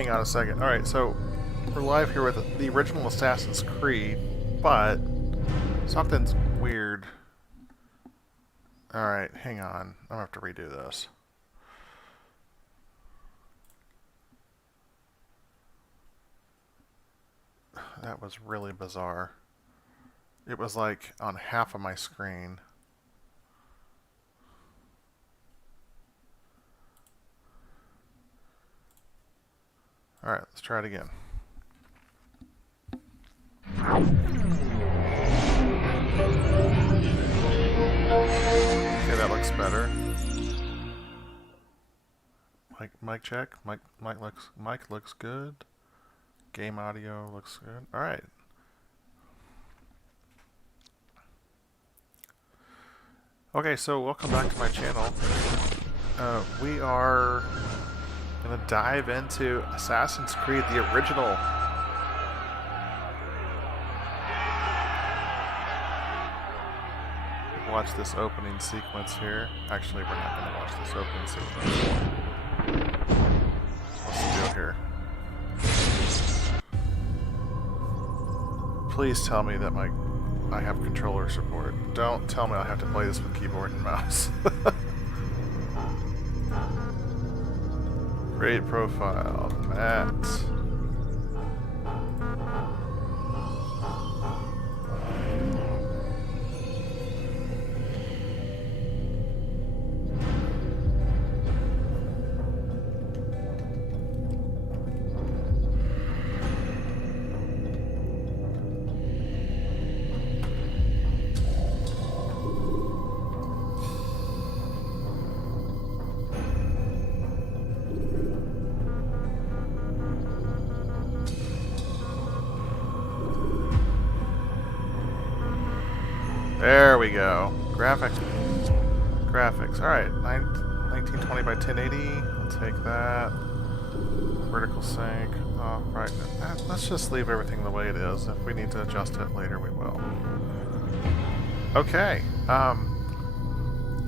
hang on a second. Alright, so we're live here with the original Assassin's Creed, but something's weird. Alright, hang on. I'm gonna have to redo this. That was really bizarre. It was like on half of my screen. Alright, let's try it again. Okay, that looks better. Mic check. Mic looks good. Game audio looks good. Alright. Okay, so welcome back to my channel. We are going to dive into Assassin's Creed, the original. Watch this opening sequence here. Actually, we're not going to watch this opening sequence. What's the deal here? Please tell me that I have controller support. Don't tell me I have to play this with keyboard and mouse. Create profile. Matt. There we go. Graphics. Alright, 1920 by 1080. I'll take that. Vertical sync. Oh, right. Let's just leave everything the way it is. If we need to adjust it later, we will. Okay.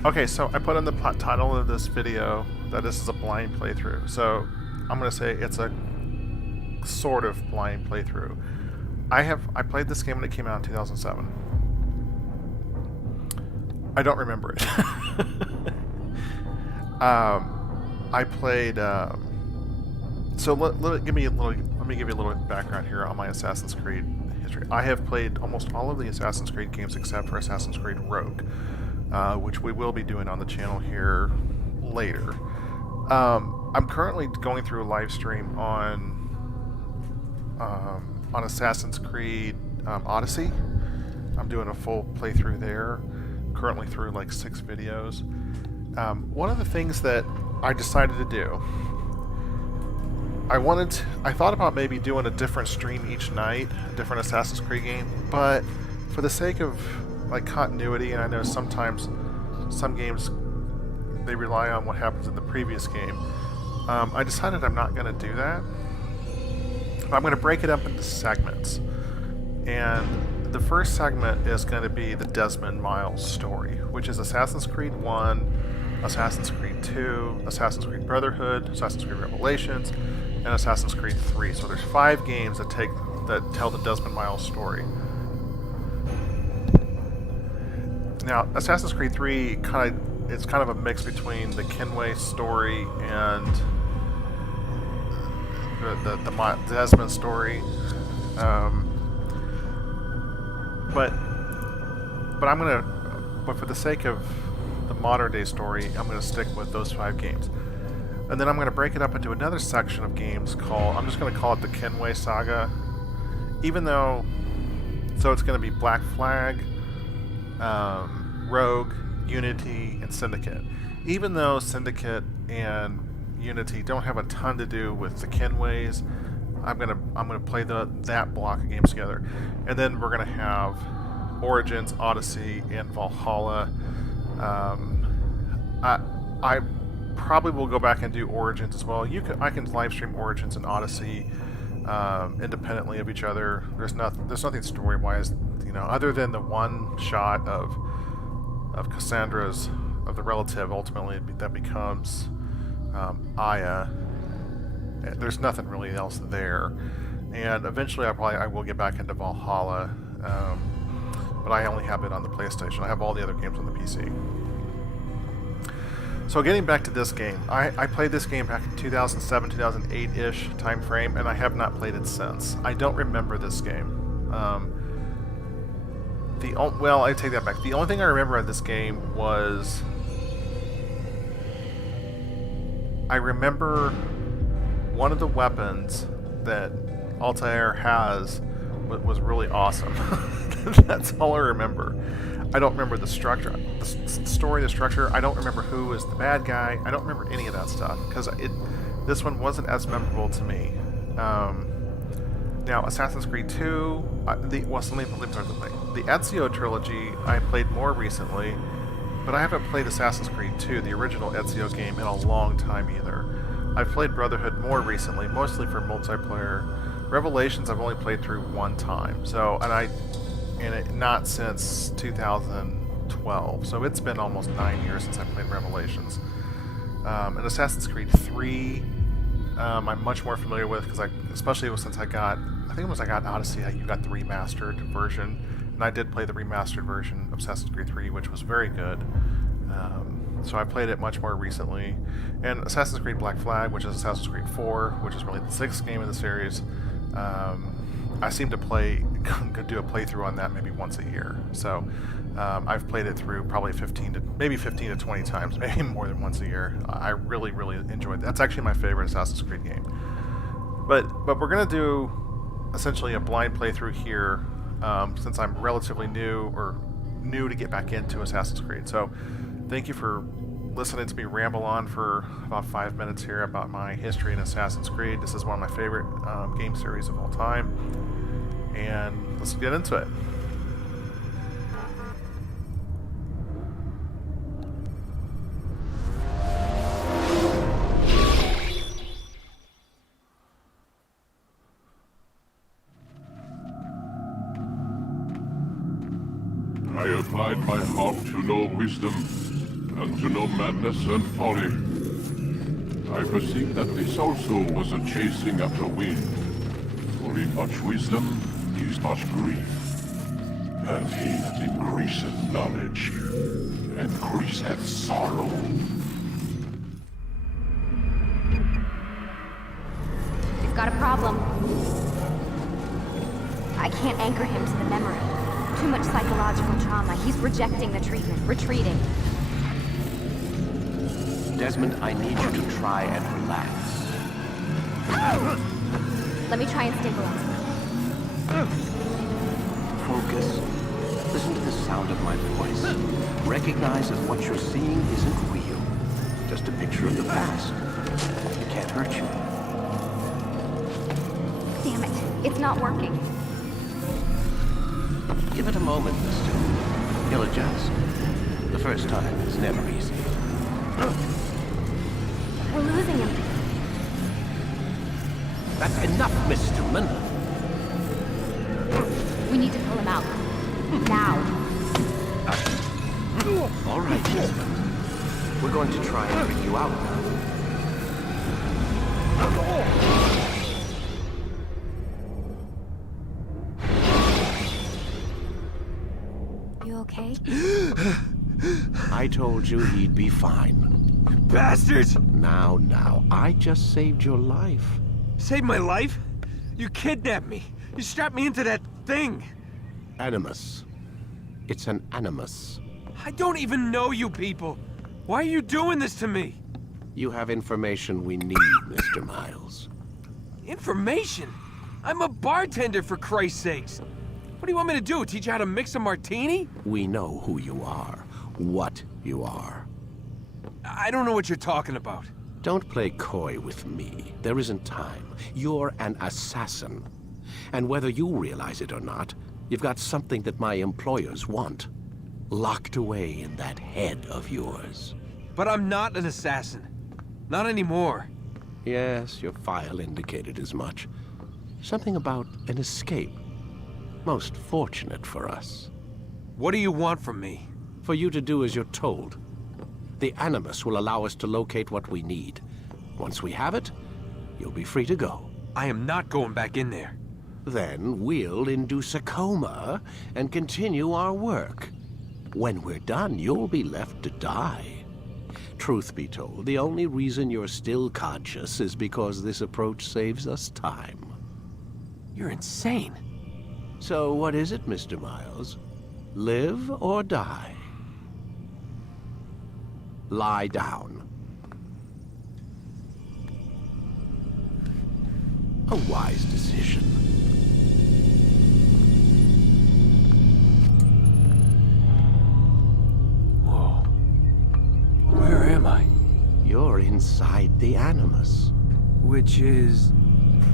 Okay, so I put in the title of this video that this is a blind playthrough. So I'm going to say it's a sort of blind playthrough. I played this game when it came out in 2007. I don't remember it. I played. So let me give you a little background here on my Assassin's Creed history. I have played almost all of the Assassin's Creed games except for Assassin's Creed Rogue, which we will be doing on the channel here later. I'm currently going through a live stream on Assassin's Creed Odyssey. I'm doing a full playthrough there. Currently through like 6 videos. One of the things that I decided to do, I thought about maybe doing a different stream each night, a different Assassin's Creed game, but for the sake of like continuity, and I know sometimes some games they rely on what happens in the previous game, I decided I'm not going to do that. I'm going to break it up into segments, and the first segment is going to be the Desmond Miles story, which is Assassin's Creed 1, Assassin's Creed 2, Assassin's Creed Brotherhood, Assassin's Creed Revelations, and Assassin's Creed 3. So there's 5 games that tell the Desmond Miles story. Now, Assassin's Creed 3 it's kind of a mix between the Kenway story and the Desmond story. But for the sake of the modern day story, I'm gonna stick with those 5 games. And then I'm gonna break it up into another section of games I'm just gonna call it the Kenway Saga. So it's gonna be Black Flag, Rogue, Unity, and Syndicate. Even though Syndicate and Unity don't have a ton to do with the Kenways, I'm gonna play that block of games together. And then we're gonna have Origins, Odyssey, and Valhalla. I probably will go back and do Origins as well. I can live stream Origins and Odyssey independently of each other. There's nothing story wise, other than the one shot of Cassandra's, of the relative ultimately that becomes Aya. There's nothing really else there. And eventually I will get back into Valhalla, but I only have it on the PlayStation. I have all the other games on the PC. So getting back to this game, I played this game back in 2007, 2008-ish time frame, and I have not played it since. I don't remember this game. Well, I take that back. The only thing I remember of this game was I remember one of the weapons that Altair has was really awesome. That's all I remember. I don't remember the structure, the story, the structure. I don't remember who was the bad guy. I don't remember any of that stuff because this one wasn't as memorable to me. Now, Assassin's Creed 2, the Ezio trilogy I played more recently, but I haven't played Assassin's Creed 2, the original Ezio game, in a long time either. I've played Brotherhood more recently, mostly for multiplayer. Revelations I've only played through one time, not since 2012. So it's been almost 9 years since I played Revelations. And Assassin's Creed 3, I'm much more familiar with because especially since I got Odyssey, you got the remastered version, and I did play the remastered version of Assassin's Creed 3, which was very good. So I played it much more recently. And Assassin's Creed Black Flag, which is Assassin's Creed 4, which is really the 6th game of the series. I seem to do a playthrough on that maybe once a year. So I've played it through probably 15 to 20 times, maybe more than once a year. I really, really enjoyed that. That's actually my favorite Assassin's Creed game. But we're going to do essentially a blind playthrough here, since I'm relatively new to get back into Assassin's Creed. So thank you for listening to me ramble on for about 5 minutes here about my history in Assassin's Creed. This is one of my favorite game series of all time. And let's get into it. I applied my heart to know wisdom, and to know madness and folly. I perceived that this also was a chasing after wind. For in much wisdom is much grief. And he that increaseth knowledge increaseth sorrow. We've got a problem. I can't anchor him to the memory. Too much psychological trauma. He's rejecting the treatment, retreating. Desmond, I need you to try and relax. Let me try and stabilize him. Focus. Listen to the sound of my voice. Recognize that what you're seeing isn't real. Just a picture of the past. It can't hurt you. Damn it. It's not working. Give it a moment, mister. He'll adjust. The first time is never easy. We're losing him. That's enough, Mr. Mann. We need to pull him out. Now. All right, Desmond. We're going to try and bring you out now. You okay? I told you he'd be fine. Bastards! Now, I just saved your life. Saved my life? You kidnapped me. You strapped me into that thing. Animus. It's an animus. I don't even know you people. Why are you doing this to me? You have information we need, Mr. Miles. Information? I'm a bartender, for Christ's sakes. What do you want me to do? Teach you how to mix a martini? We know who you are, what you are. I don't know what you're talking about. Don't play coy with me. There isn't time. You're an assassin. And whether you realize it or not, you've got something that my employers want. Locked away in that head of yours. But I'm not an assassin. Not anymore. Yes, your file indicated as much. Something about an escape. Most fortunate for us. What do you want from me? For you to do as you're told. The Animus will allow us to locate what we need. Once we have it, You'll be free to go. I am not going back in there. Then we'll induce a coma and continue our work. When we're done, you'll be left to die. Truth be told, the only reason you're still conscious is because this approach saves us time. You're insane. So what is it, Mr. Miles? Live or die? Lie down. A wise decision. Whoa. Where am I? You're inside the Animus. Which is...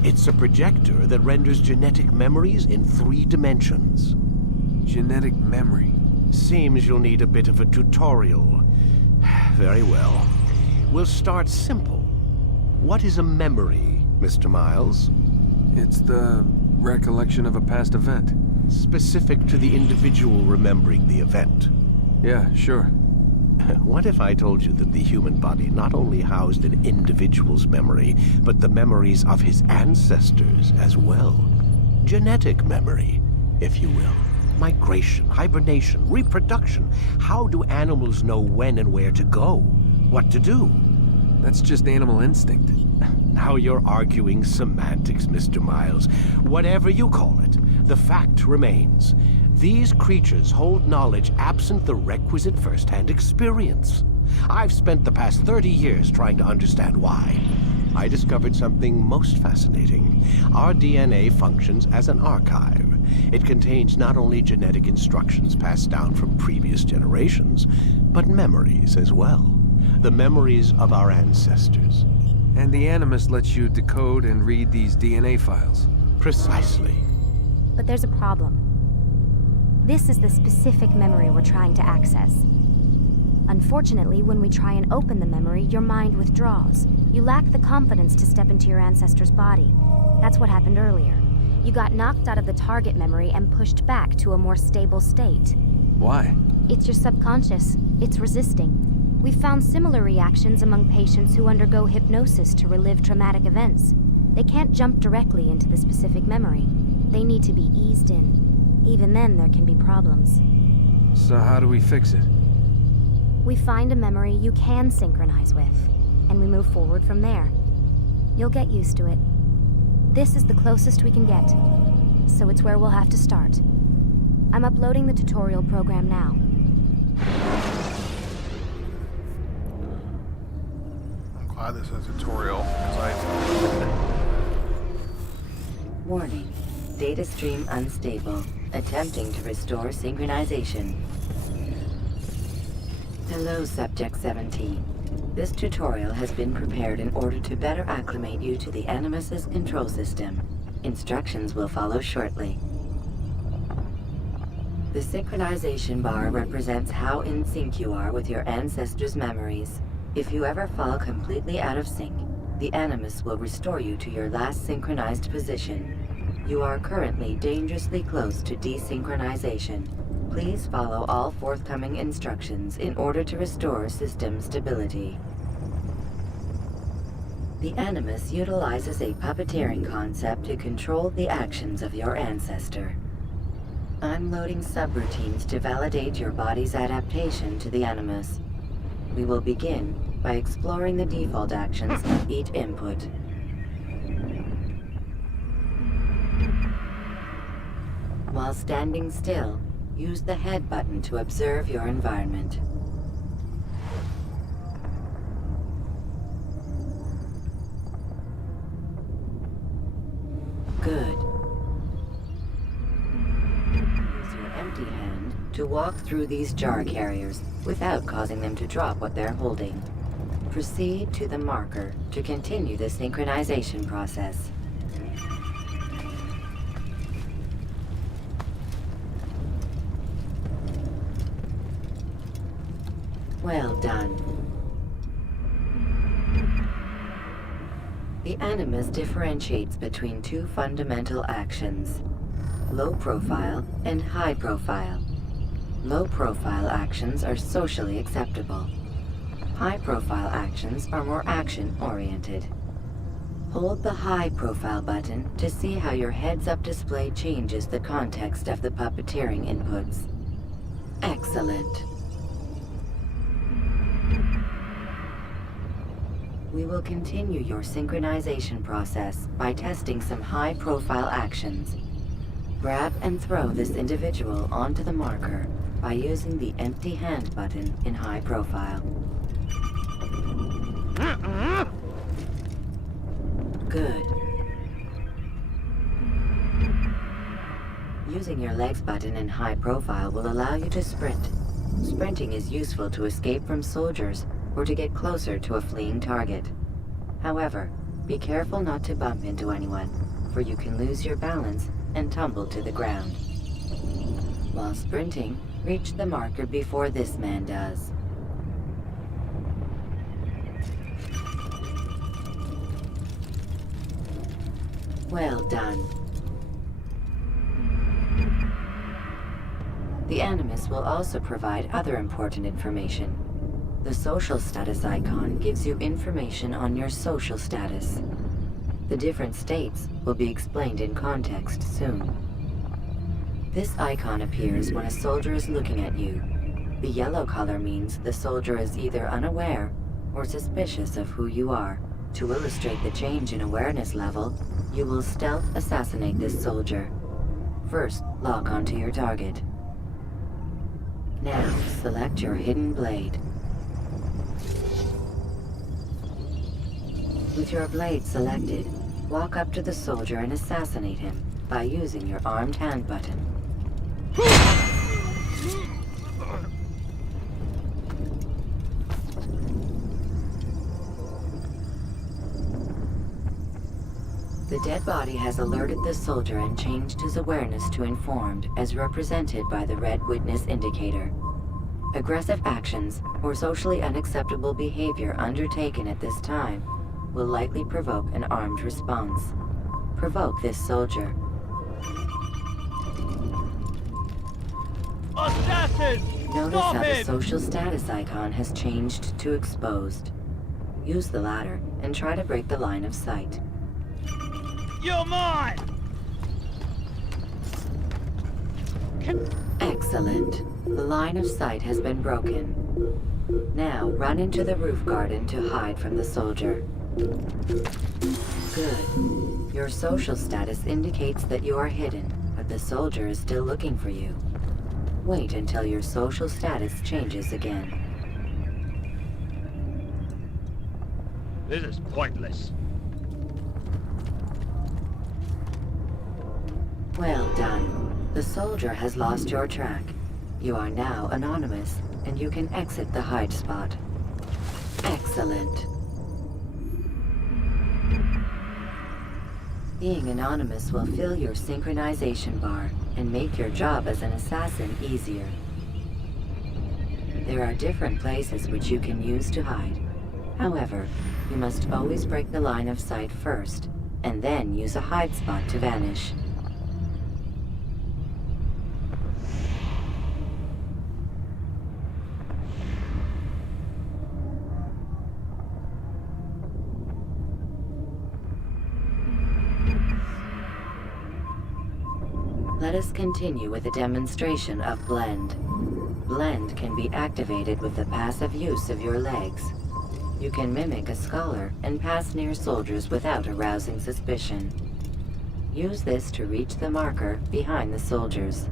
It's a projector that renders genetic memories in 3 dimensions. genetic memory. Seems you'll need a bit of a tutorial. Very well. We'll start simple. What is a memory, Mr. Miles? It's the recollection of a past event. Specific to the individual remembering the event. Yeah, sure. What if I told you that the human body not only housed an individual's memory, but the memories of his ancestors as well? Genetic memory, if you will. Migration, hibernation, reproduction. How do animals know when and where to go? What to do? That's just animal instinct. Now you're arguing semantics, Mr. Miles. Whatever you call it, the fact remains. These creatures hold knowledge absent the requisite first-hand experience. I've spent the past 30 years trying to understand why. I discovered something most fascinating. Our DNA functions as an archive. It contains not only genetic instructions passed down from previous generations, but memories as well. The memories of our ancestors. And the Animus lets you decode and read these DNA files. Precisely. But there's a problem. This is the specific memory we're trying to access. Unfortunately, when we try and open the memory, your mind withdraws. You lack the confidence to step into your ancestor's body. That's what happened earlier. You got knocked out of the target memory and pushed back to a more stable state. Why? It's your subconscious. It's resisting. We've found similar reactions among patients who undergo hypnosis to relive traumatic events. They can't jump directly into the specific memory. They need to be eased in. Even then, there can be problems. So how do we fix it? We find a memory you can synchronize with, and we move forward from there. You'll get used to it. This is the closest we can get, so it's where we'll have to start. I'm uploading the tutorial program now. I'm glad this is a tutorial, because Warning. Data stream unstable. Attempting to restore synchronization. Hello, Subject 17. This tutorial has been prepared in order to better acclimate you to the Animus's control system. Instructions will follow shortly. The synchronization bar represents how in sync you are with your ancestors' memories. If you ever fall completely out of sync, the Animus will restore you to your last synchronized position. You are currently dangerously close to desynchronization. Please follow all forthcoming instructions in order to restore system stability. The Animus utilizes a puppeteering concept to control the actions of your ancestor. I'm loading subroutines to validate your body's adaptation to the Animus. We will begin by exploring the default actions of each input. While standing still, use the head button to observe your environment. Good. Use your empty hand to walk through these jar carriers without causing them to drop what they're holding. Proceed to the marker to continue the synchronization process. Well done. The Animus differentiates between 2 fundamental actions: low profile and high profile. Low profile actions are socially acceptable. High profile actions are more action oriented. Hold the Hide profile button to see how your heads-up display changes the context of the puppeteering inputs. Excellent. We will continue your synchronization process by testing some high-profile actions. Grab and throw this individual onto the marker by using the empty hand button in High Profile. Good. Using your legs button in High Profile will allow you to sprint. Sprinting is useful to escape from soldiers or to get closer to a fleeing target. However, be careful not to bump into anyone, for you can lose your balance and tumble to the ground. While sprinting, reach the marker before this man does. Well done. The Animus will also provide other important information. The social status icon gives you information on your social status. The different states will be explained in context soon. This icon appears when a soldier is looking at you. The yellow color means the soldier is either unaware or suspicious of who you are. To illustrate the change in awareness level, you will stealth assassinate this soldier. First, lock onto your target. Now, select your hidden blade. With your blade selected, walk up to the soldier and assassinate him by using your armed hand button. The dead body has alerted the soldier and changed his awareness to informed, as represented by the red witness indicator. Aggressive actions or socially unacceptable behavior undertaken at this time will likely provoke an armed response. Provoke this soldier. Assassin! Notice Stop how the him! social status icon has changed to exposed. Use the latter and try to break the line of sight. You're mine! Excellent. The line of sight has been broken. Now run into the roof garden to hide from the soldier. Good. Your social status indicates that you are hidden, but the soldier is still looking for you. Wait until your social status changes again. This is pointless. Well done. The soldier has lost your track. You are now anonymous, and you can exit the hide spot. Excellent. Being anonymous will fill your synchronization bar and make your job as an assassin easier. There are different places which you can use to hide. However, you must always break the line of sight first, and then use a hide spot to vanish. Let us continue with a demonstration of Blend. Blend can be activated with the passive use of your legs. You can mimic a scholar and pass near soldiers without arousing suspicion. Use this to reach the marker behind the soldiers.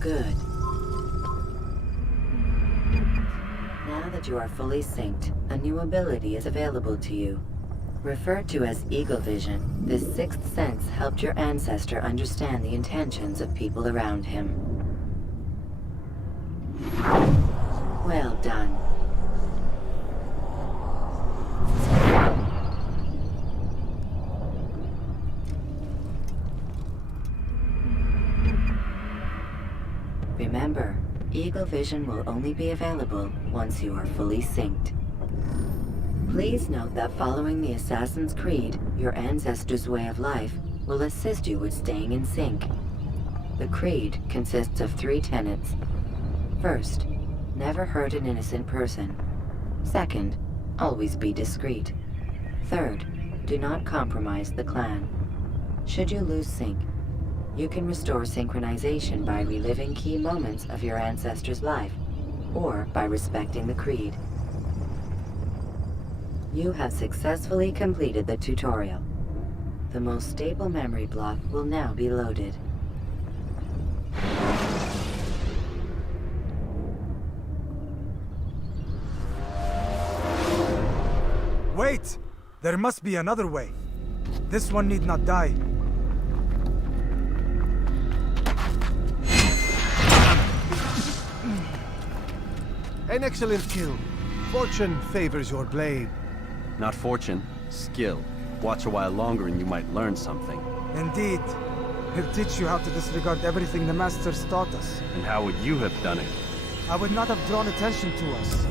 Good. Now that you are fully synced, a new ability is available to you. Referred to as Eagle Vision, this sixth sense helped your ancestor understand the intentions of people around him. Well done. Remember, Eagle Vision will only be available once you are fully synced. Please note that following the Assassin's Creed, your ancestors' way of life, will assist you with staying in sync. The creed consists of 3 tenets. First, never hurt an innocent person. Second, always be discreet. Third, do not compromise the clan. Should you lose sync, you can restore synchronization by reliving key moments of your ancestor's life, or by respecting the creed. You have successfully completed the tutorial. The most stable memory block will now be loaded. Wait! There must be another way. This one need not die. An excellent kill. Fortune favors your blade. Not fortune, skill. Watch a while longer and you might learn something. Indeed. He'll teach you how to disregard everything the Masters taught us. And how would you have done it? I would not have drawn attention to us.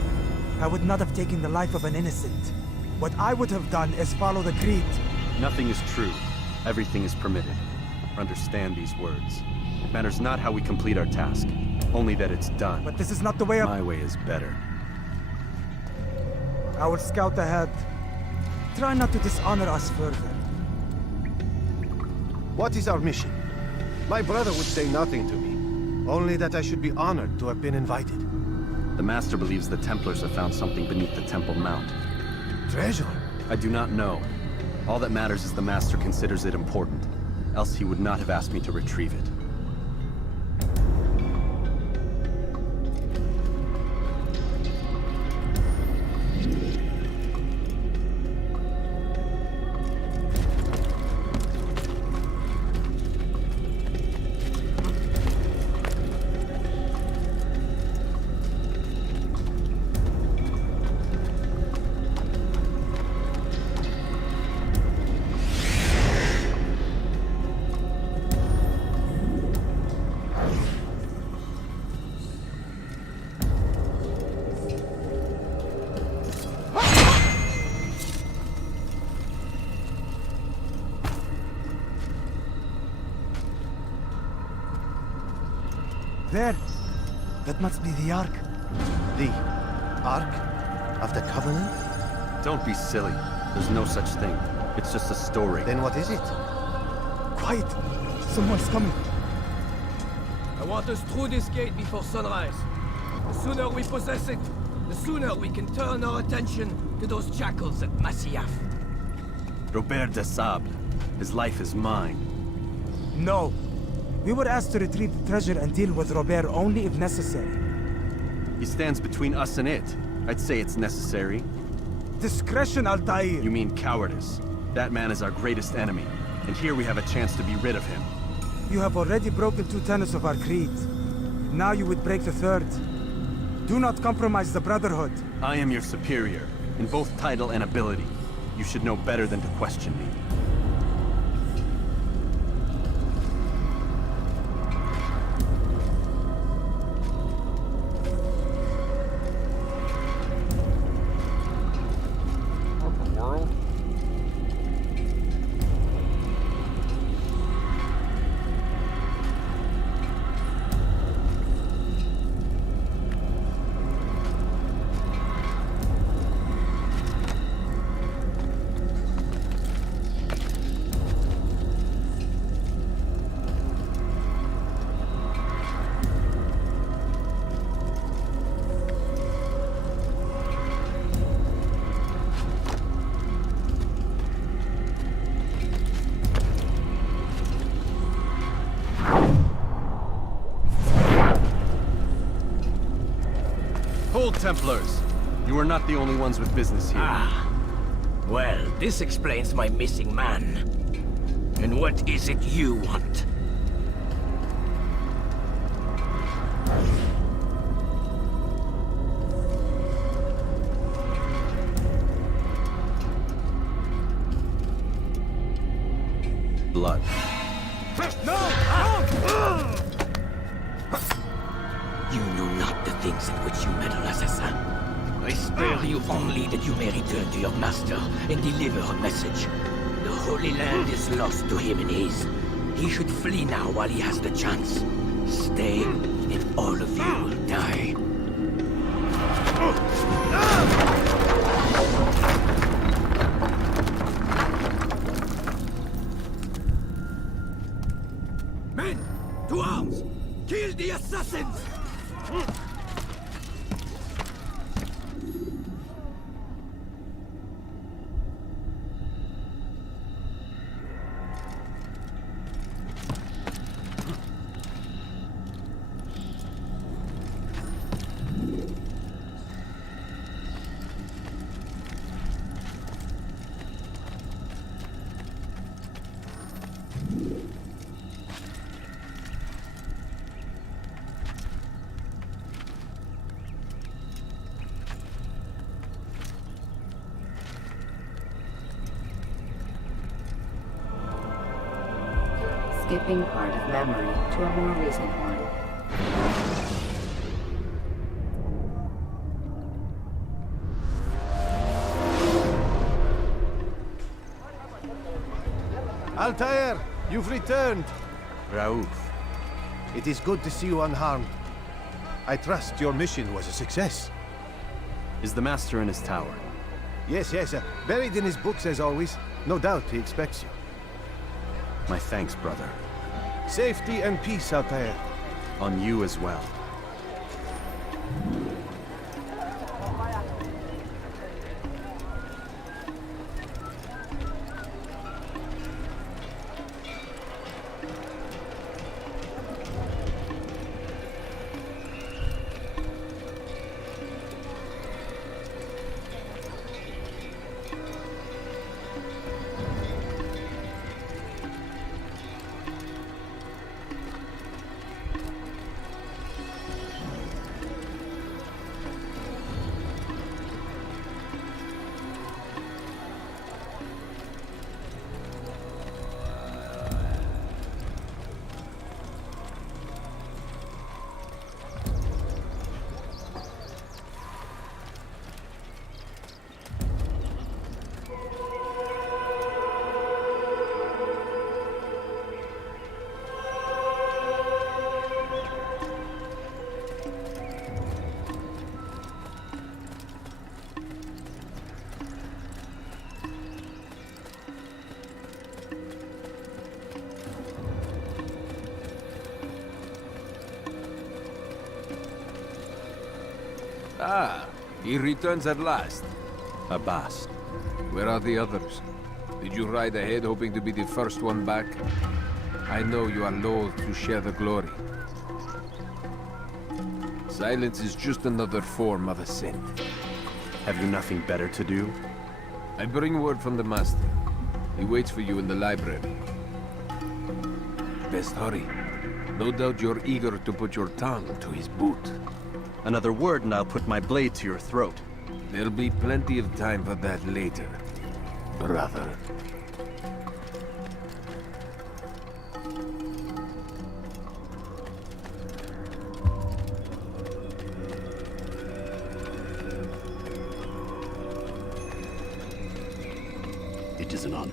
I would not have taken the life of an innocent. What I would have done is follow the creed. Nothing is true. Everything is permitted. Understand these words. It matters not how we complete our task, only that it's done. But this is not the way of... My way is better. I will scout ahead. Try not to dishonor us further. What is our mission? My brother would say nothing to me. Only that I should be honored to have been invited. The Master believes the Templars have found something beneath the Temple Mount. Treasure? I do not know. All that matters is the Master considers it important. Else he would not have asked me to retrieve it. There! That must be the Ark. The Ark of the Covenant? Don't be silly. There's no such thing. It's just a story. Then what is it? Quiet! Someone's coming. I want us through this gate before sunrise. The sooner we possess it, the sooner we can turn our attention to those jackals at Masyaf. Robert de Sable. His life is mine. No. We were asked to retrieve the treasure and deal with Robert only if necessary. He stands between us and it. I'd say it's necessary. Discretion, Altair! You mean cowardice. That man is our greatest enemy, and here we have a chance to be rid of him. You have already broken 2 tenets of our creed. Now you would break the 3rd. Do not compromise the Brotherhood. I am your superior, in both title and ability. You should know better than to question me. Hold, Templars! You are not the only ones with business here. Ah. Well, this explains my missing man. And what is it you want? Blood. You know not the things in which you meddle, assassin. I spare you only that you may return to your master and deliver a message. The Holy Land is lost to him and his. He should flee now while he has the chance. Stay, and all of you will die. Men, to arms! Kill the assassins! Skipping part of memory to a more recent one. Altair, you've returned. Raouf. It is good to see you unharmed. I trust your mission was a success. Is the Master in his tower? Yes, buried in his books as always. No doubt he expects you. My thanks, brother. Safety and peace, Altair. On you as well. Ah, he returns at last. Abbas. Where are the others? Did you ride ahead hoping to be the first one back? I know you are loath to share the glory. Silence is just another form of assent. Have you nothing better to do? I bring word from the Master. He waits for you in the library. Best hurry. No doubt you're eager to put your tongue to his boot. Another word and I'll put my blade to your throat. There'll be plenty of time for that later, brother. It is an honor.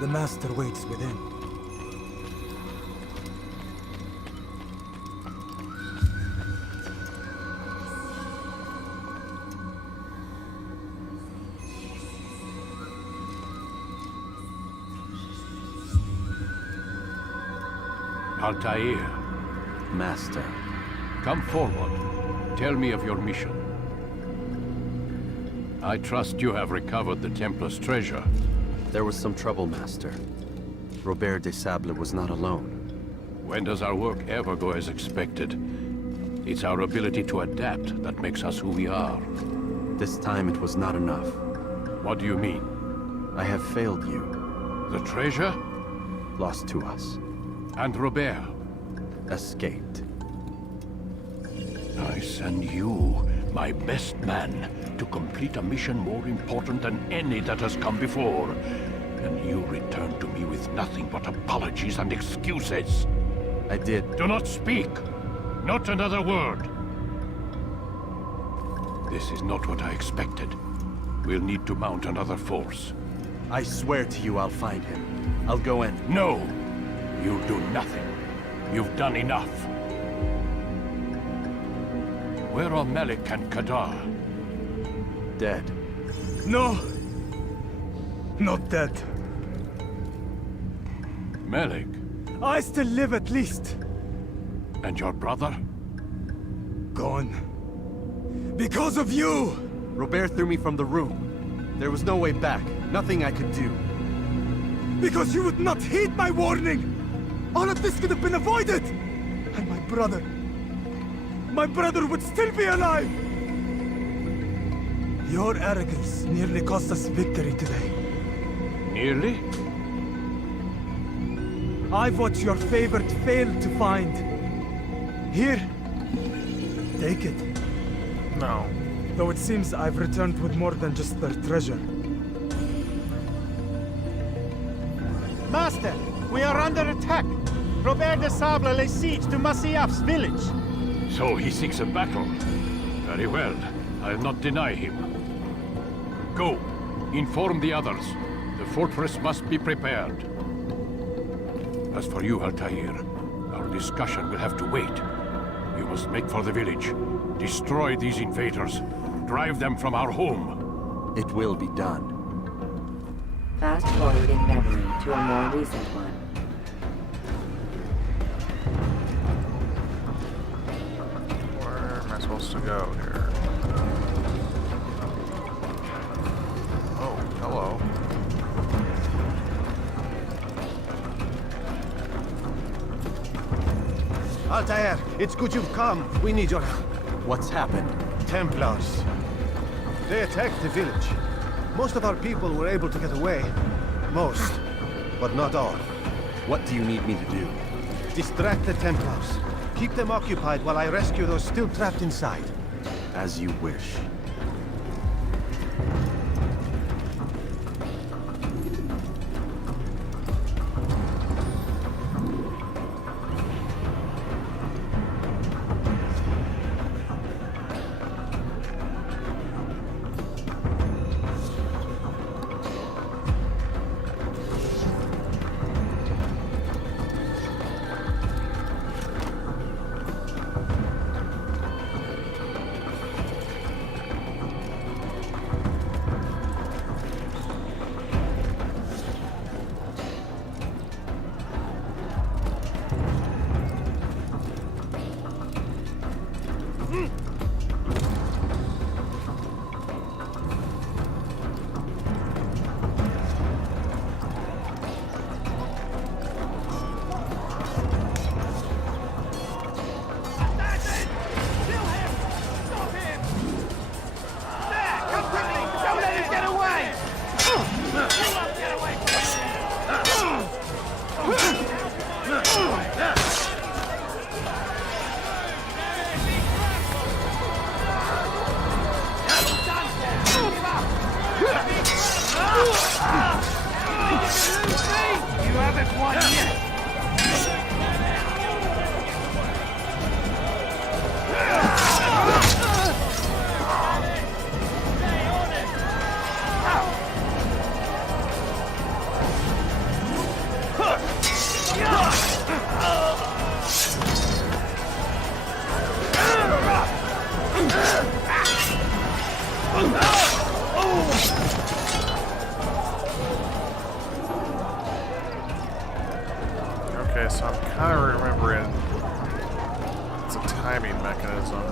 The Master waits within. Altair, Master. come forward. Tell me of your mission. I trust you have recovered the Templar's treasure. There was some trouble, Master. Robert de Sable was not alone. When does our work ever go as expected? It's our ability to adapt that makes us who we are. This time it was not enough. What do you mean? I have failed you. The treasure? Lost to us. And Robert? Escaped. I send you, my best man, to complete a mission more important than any that has come before. And you return to me with nothing but apologies and excuses. I did. Do not speak. Not another word. This is not what I expected. We'll need to mount another force. I swear to you I'll find him. I'll go in. No! You'll do nothing. You've done enough. Where are Melik and Kadar? Dead. No! Not dead. Melik? I still live at least. And your brother? Gone. Because of you! Robert threw me from the room. There was no way back. Nothing I could do. Because you would not heed my warning! All of this could have been avoided! And my brother... my brother would still be alive! Your arrogance nearly cost us victory today. Nearly? I've watched your favorite fail to find. Here. Take it. No. Though it seems I've returned with more than just their treasure. Master, we are under attack. Robert de Sable lays siege to Masyaf's village. So he seeks a battle. Very well. I'll not deny him. Go. Inform the others. The fortress must be prepared. As for you, Altair, our discussion will have to wait. You must make for the village. Destroy these invaders. Drive them from our home. It will be done. Fast forward in memory to a more recent one. Where am I supposed to go here? Oh, hello. Altair, it's good you've come. We need your help. What's happened? Templars. They attacked the village. Most of our people were able to get away. Most, but not all. What do you need me to do? Distract the Templars. Keep them occupied while I rescue those still trapped inside. As you wish. Okay, so I'm kind of remembering it's a timing mechanism.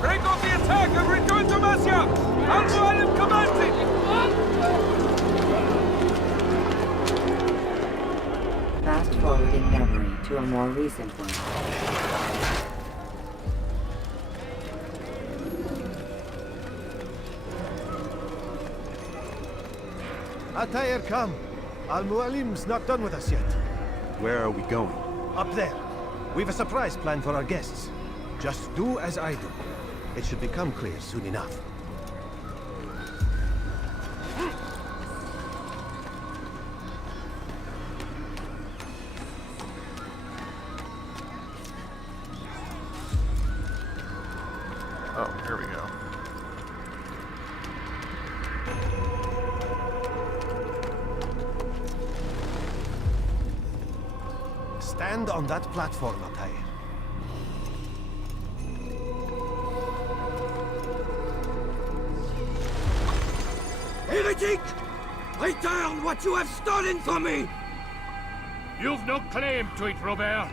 Break off the attack and return to Masya! Al-Mualim commands it! sending memory to a more recent one. Altair, come. Al-Mualim's not done with us yet. Where are we going? Up there. We've a surprise plan for our guests. Just do as I do. It should become clear soon enough. Oh, here we go. Stand on that platform, Altair. Heretic! Return what you have stolen from me! You've no claim to it, Robert.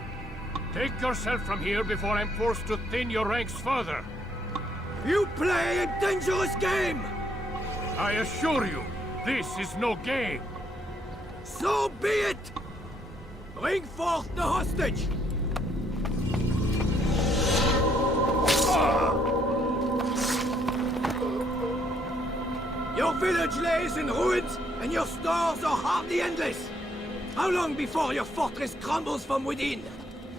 Take yourself from here before I'm forced to thin your ranks further. You play a dangerous game! I assure you, this is no game. So be it! Bring forth the hostage! Your village lays in ruins, and your stores are hardly endless. How long before your fortress crumbles from within?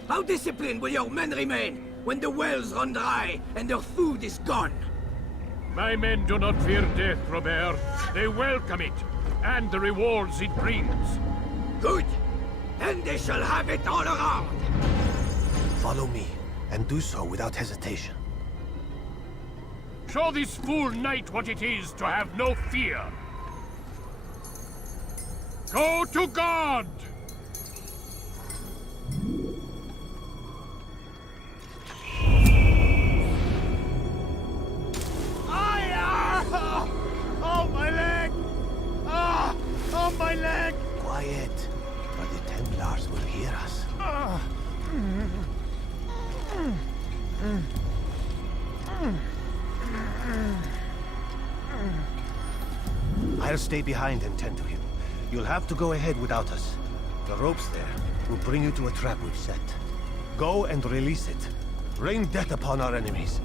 How disciplined will your men remain when the wells run dry and their food is gone? My men do not fear death, Robert. They welcome it, and the rewards it brings. Good. Then they shall have it all around. Follow me, and do so without hesitation. Show this fool knight what it is to have no fear. Go to God! Oh, my leg! Ah! Oh, my leg! Quiet, or the Templars will hear us. I'll stay behind and tend to him. You'll have to go ahead without us. The ropes there will bring you to a trap we've set. Go and release it. Rain death upon our enemies.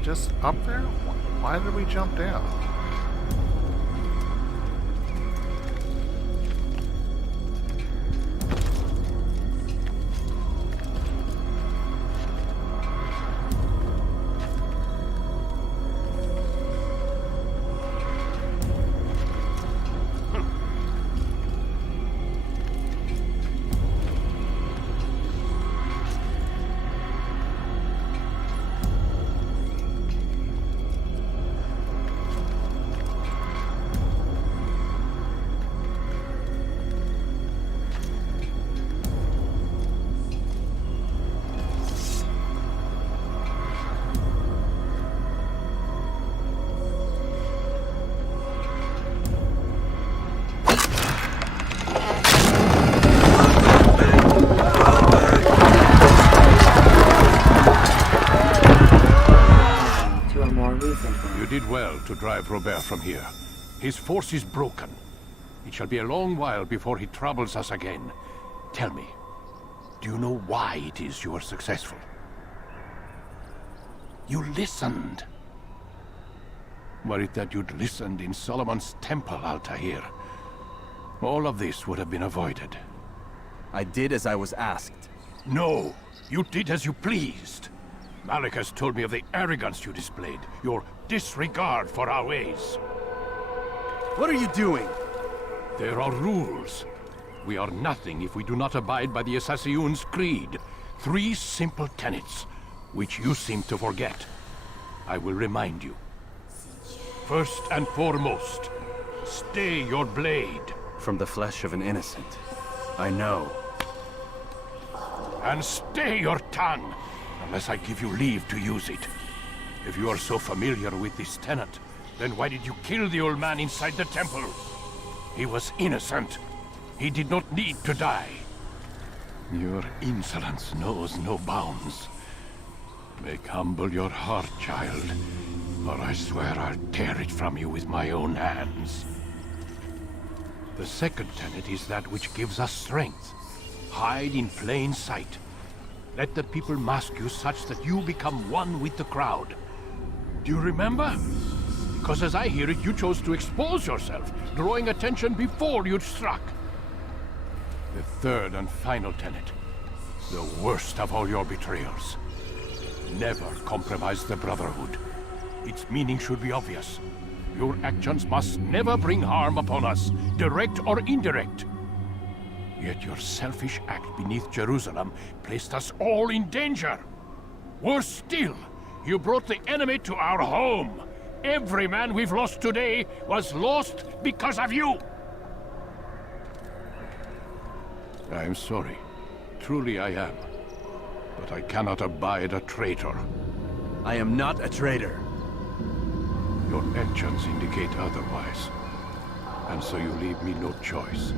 Just up there? Why did we jump down? To drive Robert from here. His force is broken. It shall be a long while before he troubles us again. Tell me, do you know why it is you were successful? You listened. Were it that you'd listened in Solomon's temple, Altair, all of this would have been avoided. I did as I was asked. No, you did as you pleased. Malik has told me of the arrogance you displayed, your disregard for our ways. What are you doing? There are rules. We are nothing if we do not abide by the Assassin's creed. 3 simple tenets, which you seem to forget. I will remind you. First and foremost, stay your blade. From the flesh of an innocent. I know. And stay your tongue, unless I give you leave to use it. If you are so familiar with this tenet, then why did you kill the old man inside the temple? He was innocent. He did not need to die. Your insolence knows no bounds. Make humble your heart, child, or I swear I'll tear it from you with my own hands. The second tenet is that which gives us strength. Hide in plain sight. Let the people mask you such that you become one with the crowd. Do you remember? Because as I hear it, you chose to expose yourself, drawing attention before you'd struck. The third and final tenet. The worst of all your betrayals. Never compromise the Brotherhood. Its meaning should be obvious. Your actions must never bring harm upon us, direct or indirect. Yet your selfish act beneath Jerusalem placed us all in danger. Worse still, you brought the enemy to our home. Every man we've lost today was lost because of you. I'm sorry. Truly I am. But I cannot abide a traitor. I am not a traitor. Your actions indicate otherwise. And so you leave me no choice.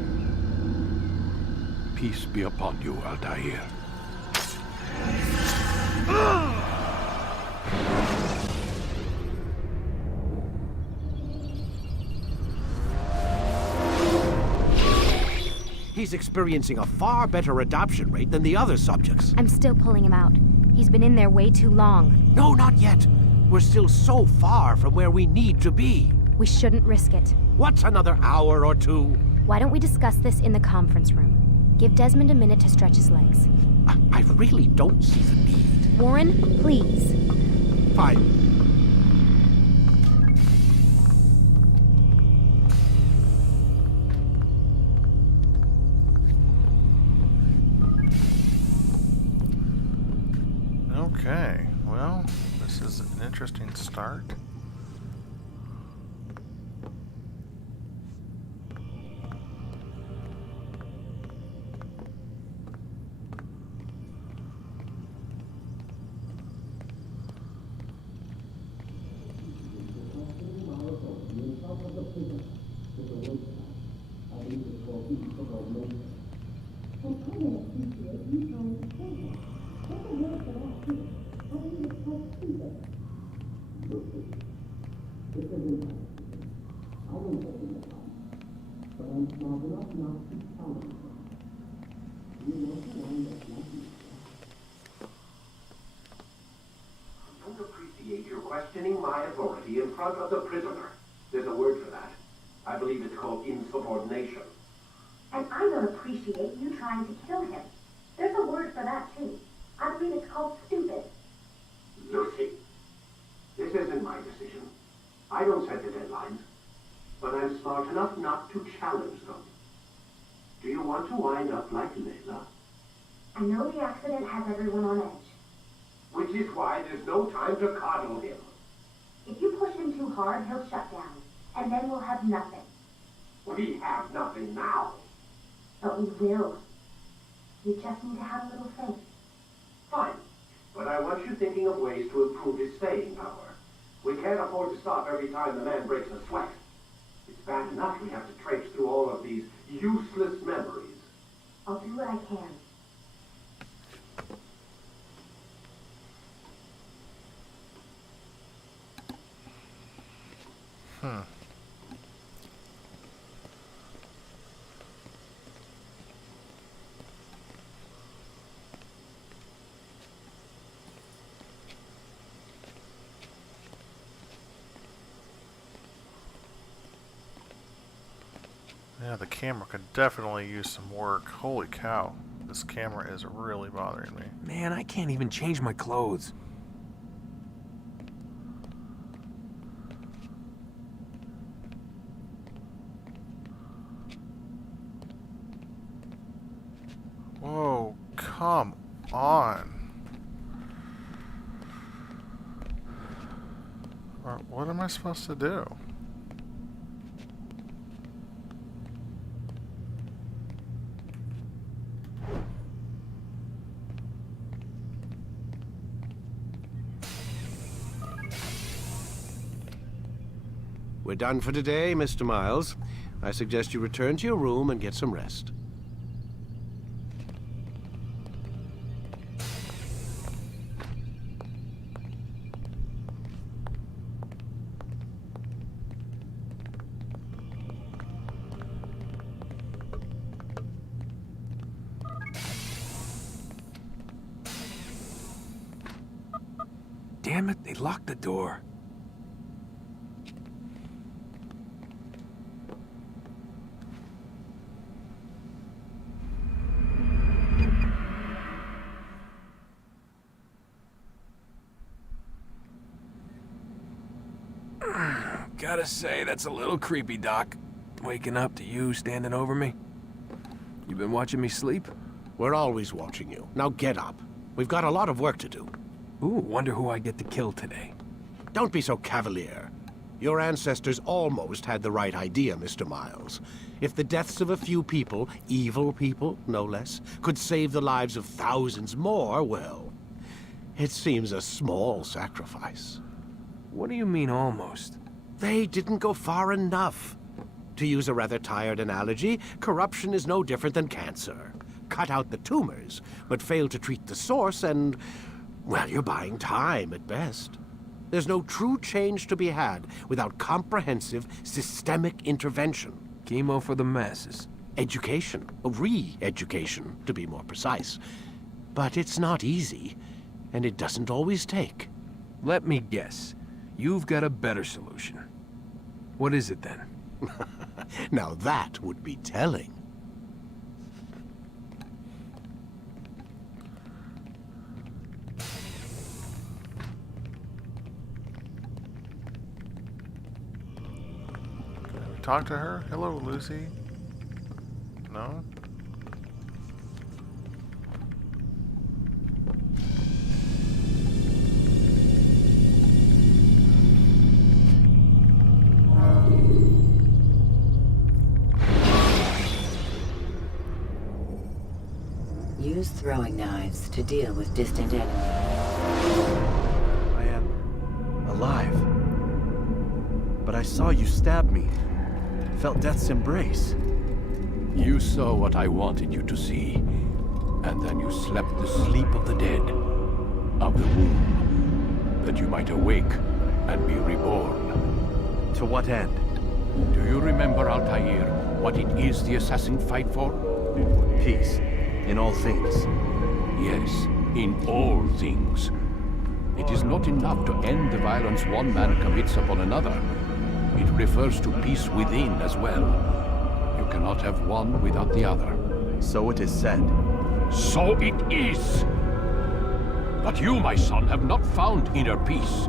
Peace be upon you, Altair. He's experiencing a far better adoption rate than the other subjects. I'm still pulling him out. He's been in there way too long. No, not yet. We're still so far from where we need to be. We shouldn't risk it. What's another hour or two? Why don't we discuss this in the conference room? Give Desmond a minute to stretch his legs. I really don't see the need. Warren, please. Fine. Okay, well, this is an interesting start. I don't appreciate your questioning my authority in front of the prisoner. There's a word for that. I believe it's called insubordination. And I don't appreciate you trying to kill him. There's a word for that, too. I believe it's called stupid. Lucy, this isn't my decision. I don't set the deadlines. But I'm smart enough not to challenge them. Do you want to wind up like Layla? I know the accident has everyone on edge. Which is why there's no time to coddle him. If you push him too hard, he'll shut down. And then we'll have nothing. We have nothing now. But we will. You just need to have a little faith. Fine. But I want you thinking of ways to improve his staying power. We can't afford to stop every time the man breaks a sweat. It's bad enough we have to traipse through all of these useless memories. I'll do what I can. Yeah, the camera could definitely use some work. Holy cow. This camera is really bothering me. Man, I can't even change my clothes. Come on. What am I supposed to do? We're done for today, Mr. Miles. I suggest you return to your room and get some rest. Damn it, they locked the door. Gotta say, that's a little creepy, Doc. Waking up to you standing over me. You been watching me sleep? We're always watching you. Now get up. We've got a lot of work to do. Ooh, wonder who I get to kill today. Don't be so cavalier. Your ancestors almost had the right idea, Mr. Miles. If the deaths of a few people, evil people, no less, could save the lives of thousands more, well, it seems a small sacrifice. What do you mean, almost? They didn't go far enough. To use a rather tired analogy, corruption is no different than cancer. Cut out the tumors, but fail to treat the source and, well, you're buying time at best. There's no true change to be had without comprehensive, systemic intervention. Chemo for the masses. Education. Re-education, to be more precise. But it's not easy, and it doesn't always take. Let me guess. You've got a better solution. What is it, then? Now that would be telling. Talk to her? Hello, Lucy. No? Use throwing knives to deal with distant enemies. I am alive. But I saw you stab me. Felt death's embrace. You saw what I wanted you to see, and then you slept the sleep of the dead, of the womb, that you might awake and be reborn. To what end? Do you remember, Altair, what it is the assassin fight for? Peace. In all things. Yes, in all things. It is not enough to end the violence one man commits upon another. It refers to peace within as well. You cannot have one without the other. So it is said. So it is! But you, my son, have not found inner peace.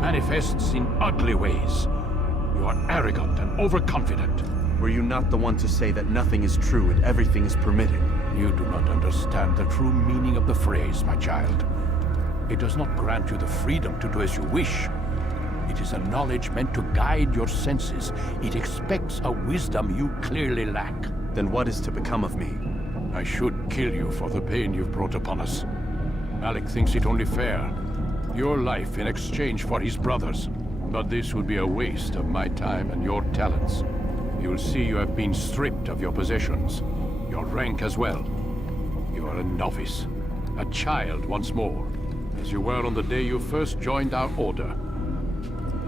Manifests in ugly ways. You are arrogant and overconfident. Were you not the one to say that nothing is true and everything is permitted? You do not understand the true meaning of the phrase, my child. It does not grant you the freedom to do as you wish. It is a knowledge meant to guide your senses. It expects a wisdom you clearly lack. Then what is to become of me? I should kill you for the pain you've brought upon us. Alec thinks it only fair. Your life in exchange for his brother's. But this would be a waste of my time and your talents. You'll see you have been stripped of your possessions. Your rank as well. You are a novice. A child once more. As you were on the day you first joined our order.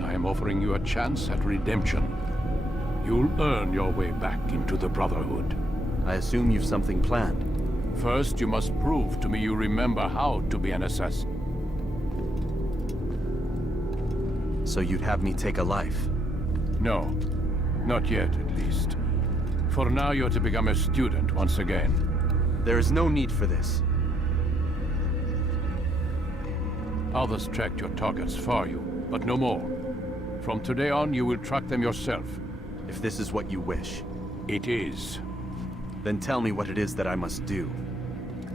I am offering you a chance at redemption. You'll earn your way back into the Brotherhood. I assume you've something planned. First, you must prove to me you remember how to be an assassin. So you'd have me take a life? No. Not yet, at least. For now, you're to become a student once again. There is no need for this. Others tracked your targets for you, but no more. From today on, you will track them yourself. If this is what you wish. It is. Then tell me what it is that I must do.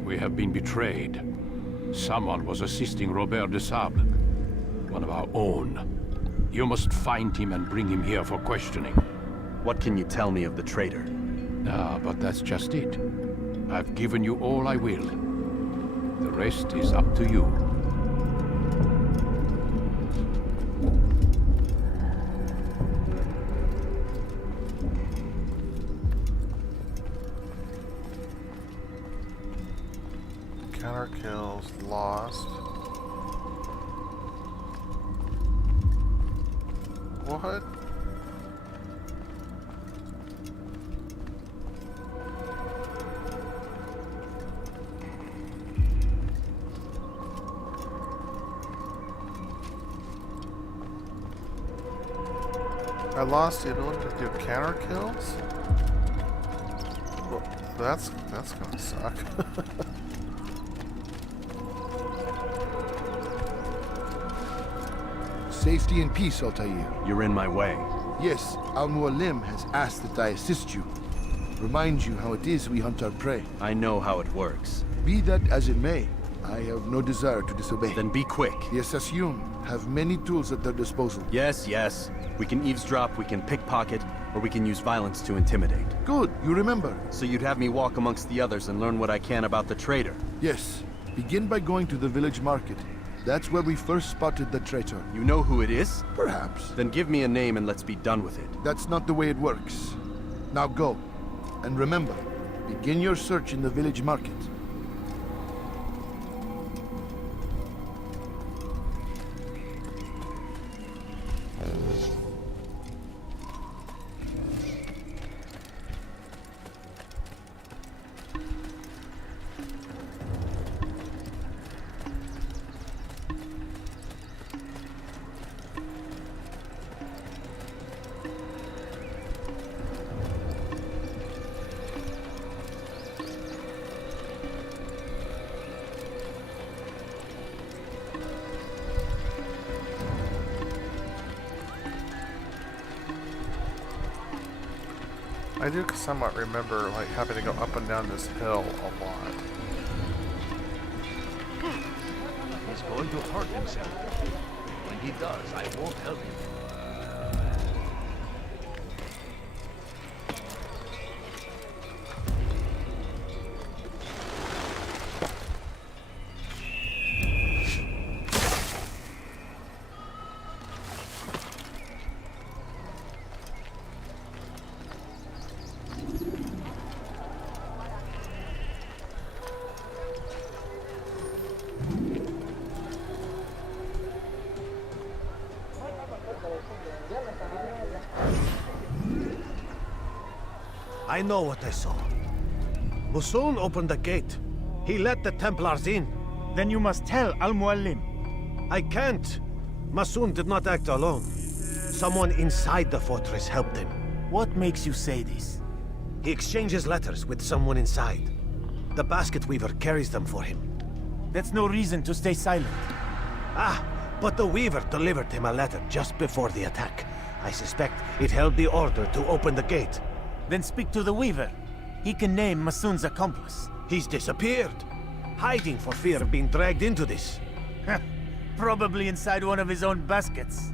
We have been betrayed. Someone was assisting Robert de Sable, one of our own. You must find him and bring him here for questioning. What can you tell me of the traitor? Ah, but that's just it. I've given you all I will. The rest is up to you. Counter kills lost. What? I lost the ability to do counter kills? Well, that's gonna suck. Safety and peace, Altair. You're in my way. Yes, Al-Mualim has asked that I assist you. Remind you how it is we hunt our prey. I know how it works. Be that as it may, I have no desire to disobey. Then be quick. The Assassin have many tools at their disposal. Yes, yes. We can eavesdrop, we can pickpocket, or we can use violence to intimidate. Good, you remember. So you'd have me walk amongst the others and learn what I can about the traitor? Yes. Begin by going to the village market. That's where we first spotted the traitor. You know who it is? Perhaps. Then give me a name and let's be done with it. That's not the way it works. Now go. And remember, begin your search in the village market. I do somewhat remember like having to go up and down this hill a lot. He's going to hurt himself. When he does, I won't help him. I know what I saw. Musun opened the gate. He let the Templars in. Then you must tell Al-Mualim. I can't. Musun did not act alone. Someone inside the fortress helped him. What makes you say this? He exchanges letters with someone inside. The basket weaver carries them for him. That's no reason to stay silent. Ah, but the weaver delivered him a letter just before the attack. I suspect it held the order to open the gate. Then speak to the weaver. He can name Masun's accomplice. He's disappeared. Hiding for fear of being dragged into this. Probably inside one of his own baskets.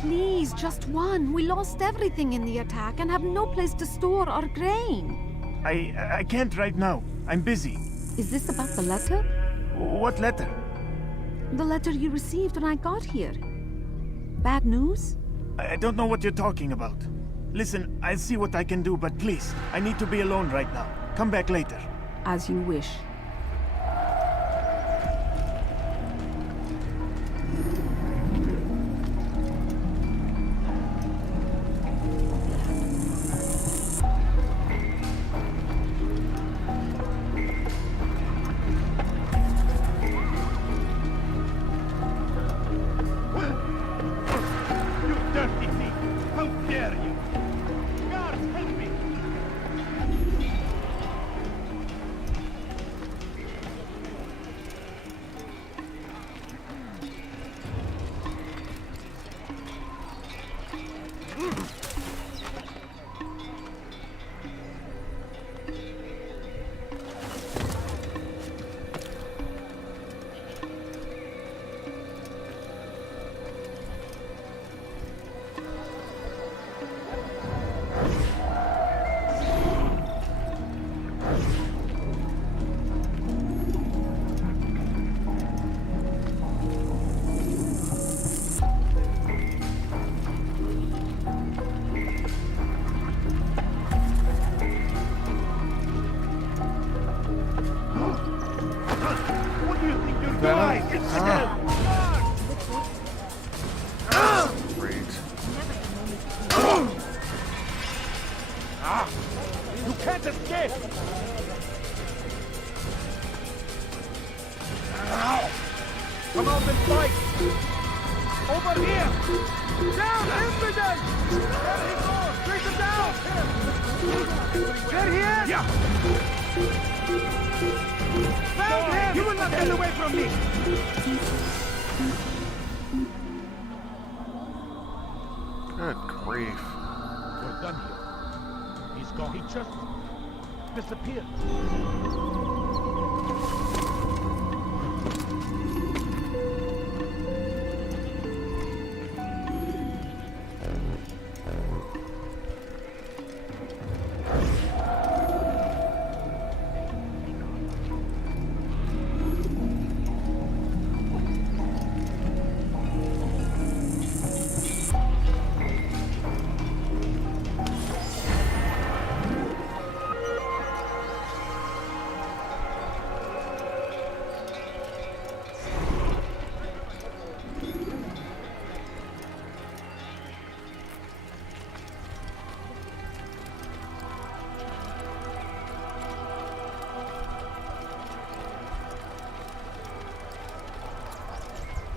Please, just one. We lost everything in the attack and have no place to store our grain. I can't right now. I'm busy. Is this about the letter? What letter? The letter you received when I got here. Bad news? I don't know what you're talking about. Listen, I'll see what I can do, but please, I need to be alone right now. Come back later. As you wish. do you think you're Venom? doing? It's dead! Great. You can't escape! Come out and fight! Over here! Down, infidel! There he goes! Take him down! There he is! Yeah! Found him! You will not get away from me! Good grief. We're done here. He's gone. He just disappeared.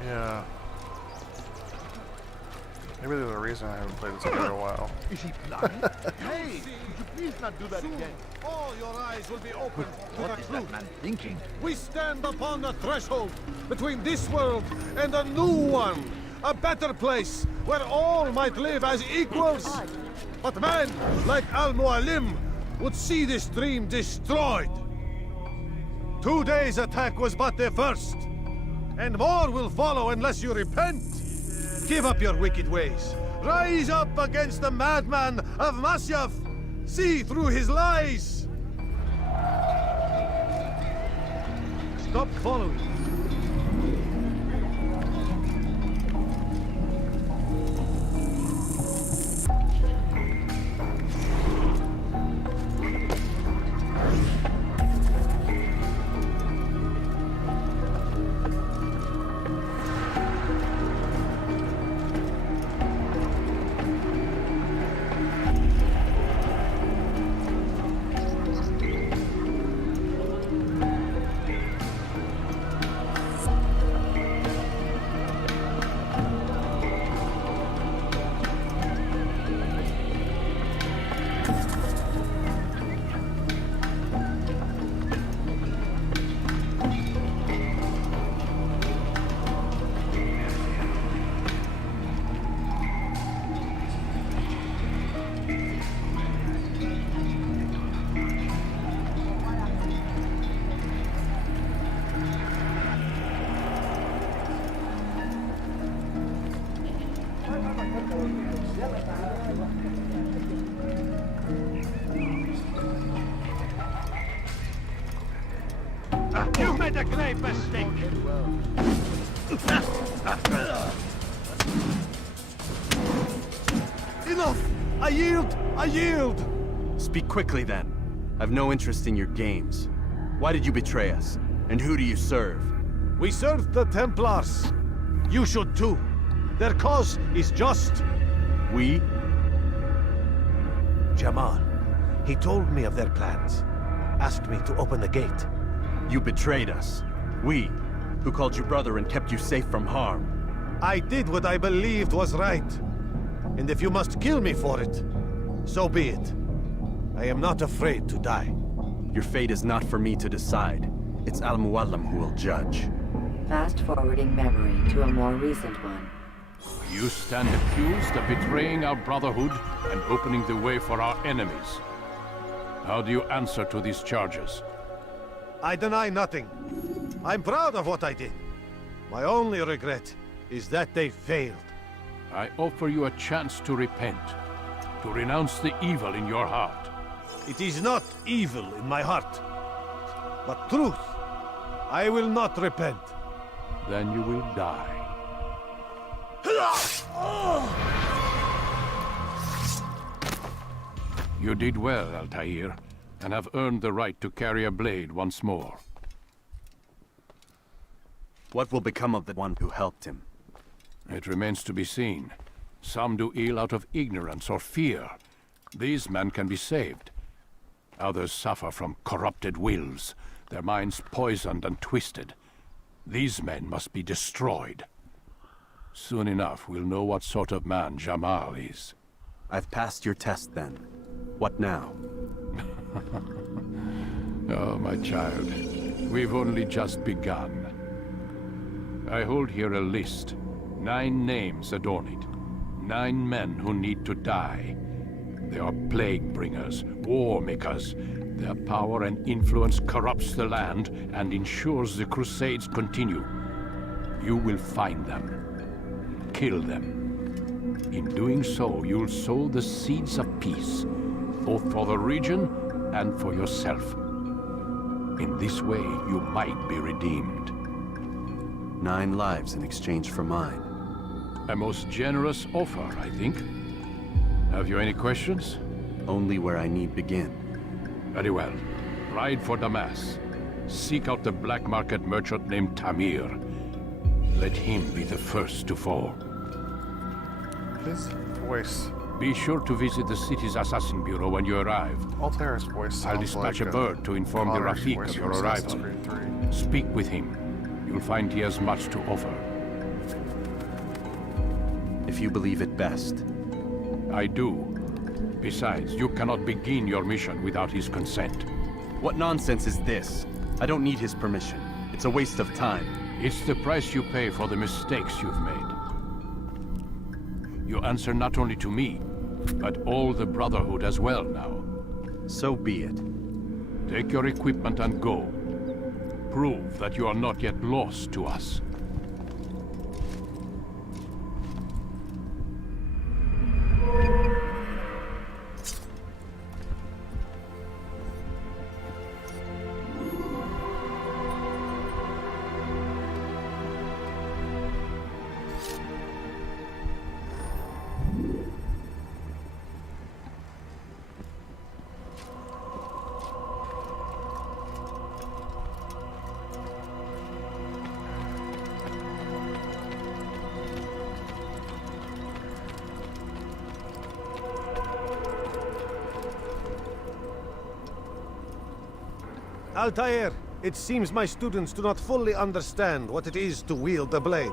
Yeah. Maybe there's a reason I haven't played this game in a while. Is he blind? Hey, could you please not do that again? All your eyes will be open to What the is truth. that man thinking? We stand upon the threshold between this world and a new one. A better place where all might live as equals. But man, like Al-Mualim, would see this dream destroyed. Today's attack was but the first. And more will follow unless you repent. Give up your wicked ways. Rise up against the madman of Masyaf. See through his lies. Stop following. You made a grave mistake! Enough! I yield! I yield! Speak quickly, then. I've no interest in your games. Why did you betray us? And who do you serve? We serve the Templars. You should too. Their cause is just. We? Jamal. He told me of their plans. Asked me to open the gate. You betrayed us. We, who called you brother and kept you safe from harm. I did what I believed was right. And if you must kill me for it, so be it. I am not afraid to die. Your fate is not for me to decide. It's Al-Mualim who will judge. Fast-forwarding memory to a more recent one. You stand accused of betraying our brotherhood and opening the way for our enemies. How do you answer to these charges? I deny nothing. I'm proud of what I did. My only regret is that they failed. I offer you a chance to repent, to renounce the evil in your heart. It is not evil in my heart, but truth. I will not repent. Then you will die. You did well, Altair, and have earned the right to carry a blade once more. What will become of the one who helped him? It remains to be seen. Some do ill out of ignorance or fear. These men can be saved. Others suffer from corrupted wills, their minds poisoned and twisted. These men must be destroyed. Soon enough, we'll know what sort of man Jamal is. I've passed your test then. What now? Oh, my child. We've only just begun. I hold here a list. 9 names adorn it. 9 men who need to die. They are plague bringers, war makers. Their power and influence corrupts the land and ensures the Crusades continue. You will find them. Kill them. In doing so, you'll sow the seeds of peace, both for the region and for yourself. In this way, you might be redeemed. 9 lives in exchange for mine. A most generous offer, I think. Have you any questions? Only where I need begin. Very well. Ride for Damas. Seek out the black market merchant named Tamir. Let him be the first to fall. His voice. Be sure to visit the city's assassin bureau when you arrive. Altair's voice sounds I'll dispatch like a bird to inform the Connor's Rafik voice of your from arrival. Assassin's Creed 3. Speak with him. You'll find he has much to offer. If you believe it best. I do. Besides, you cannot begin your mission without his consent. What nonsense is this? I don't need his permission. It's a waste of time. It's the price you pay for the mistakes you've made. You answer not only to me, but all the Brotherhood as well now. So be it. Take your equipment and go. Prove that you are not yet lost to us. Altair, it seems my students do not fully understand what it is to wield the blade.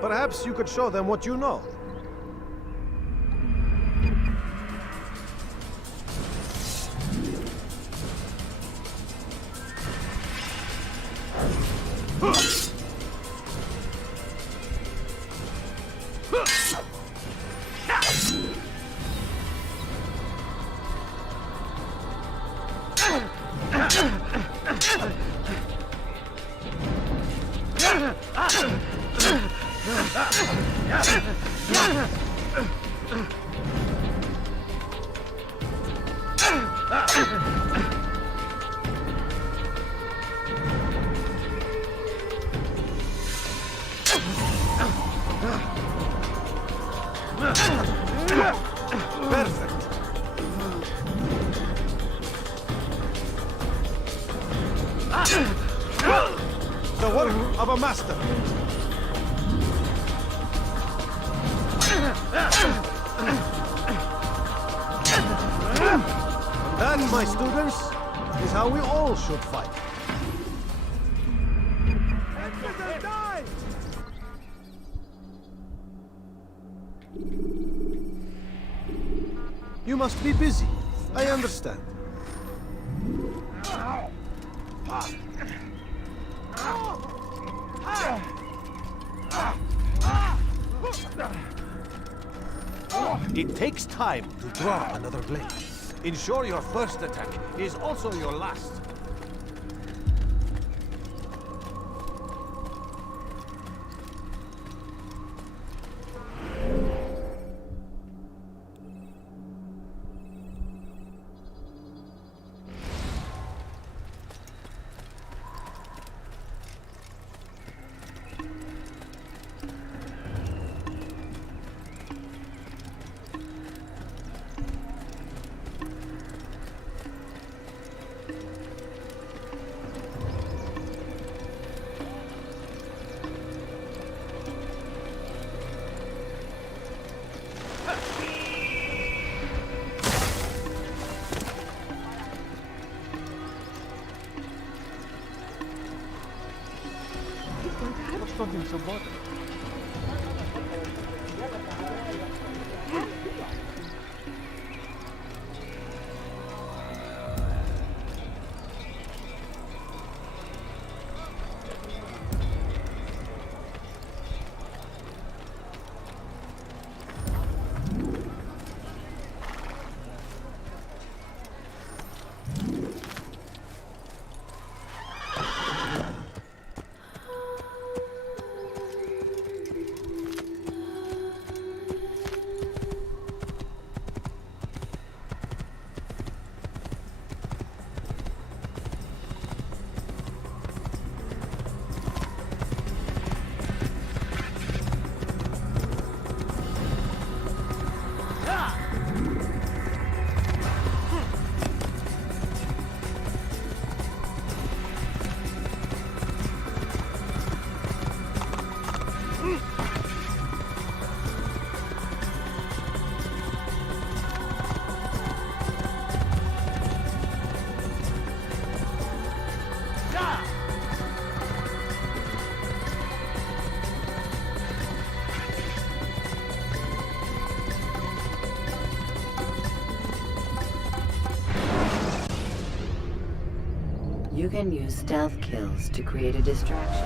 Perhaps you could show them what you know. Perfect. The work of a master. And that, my students, is how we all should fight. You must be busy. I understand. It takes time to draw another blade. Ensure your first attack is also your last. something so bothered. You can use stealth kills to create a distraction.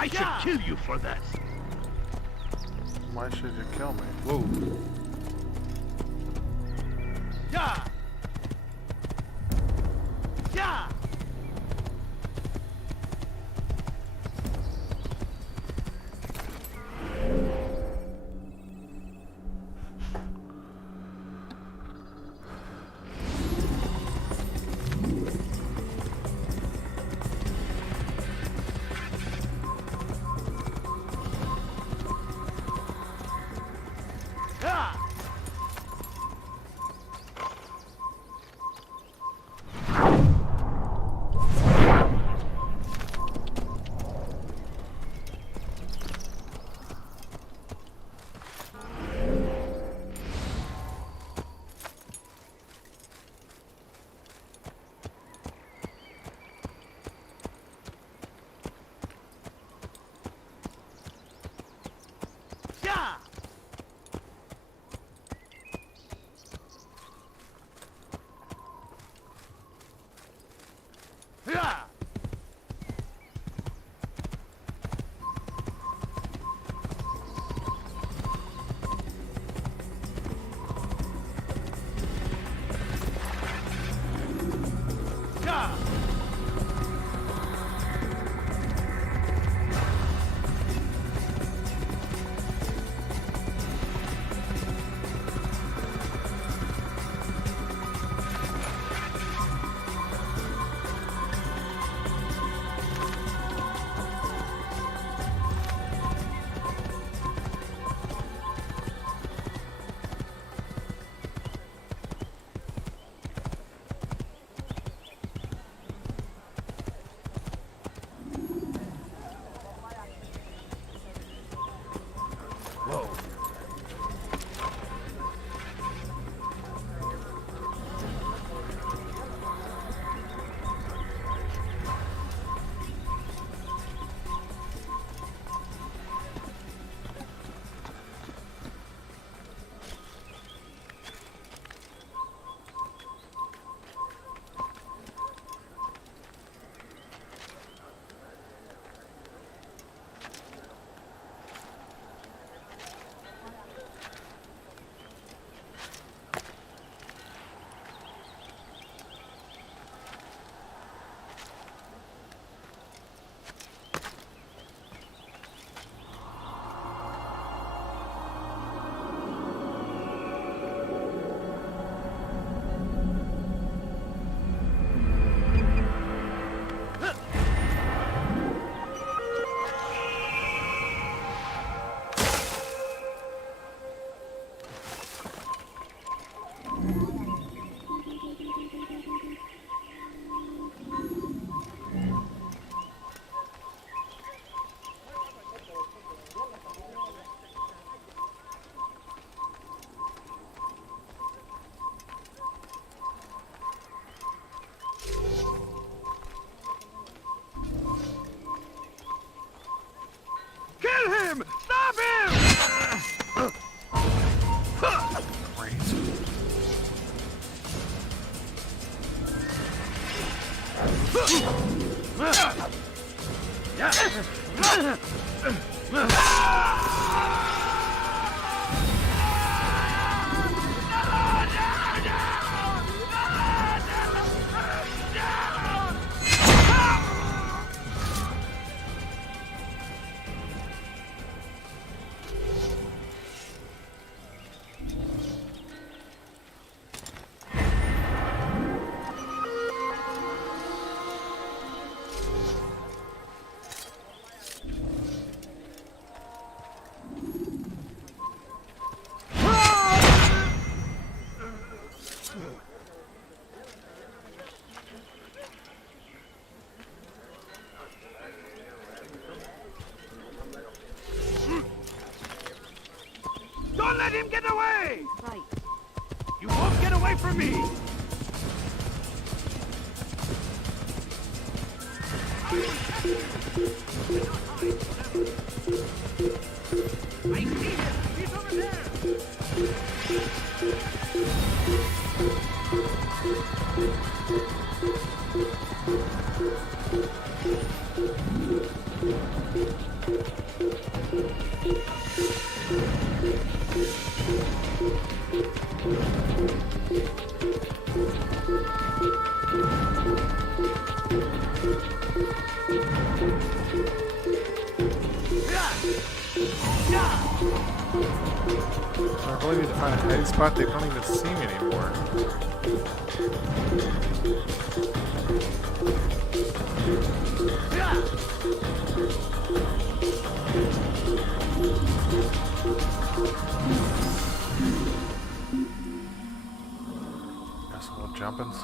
I should kill you for that. Why should you kill me? Whoa. Yeah! Yeah! let him get away! Right. You won't get away from me! I see him! He's over there! I really need to find a hiding spot. They don't even see me anymore. Got some little jumpins.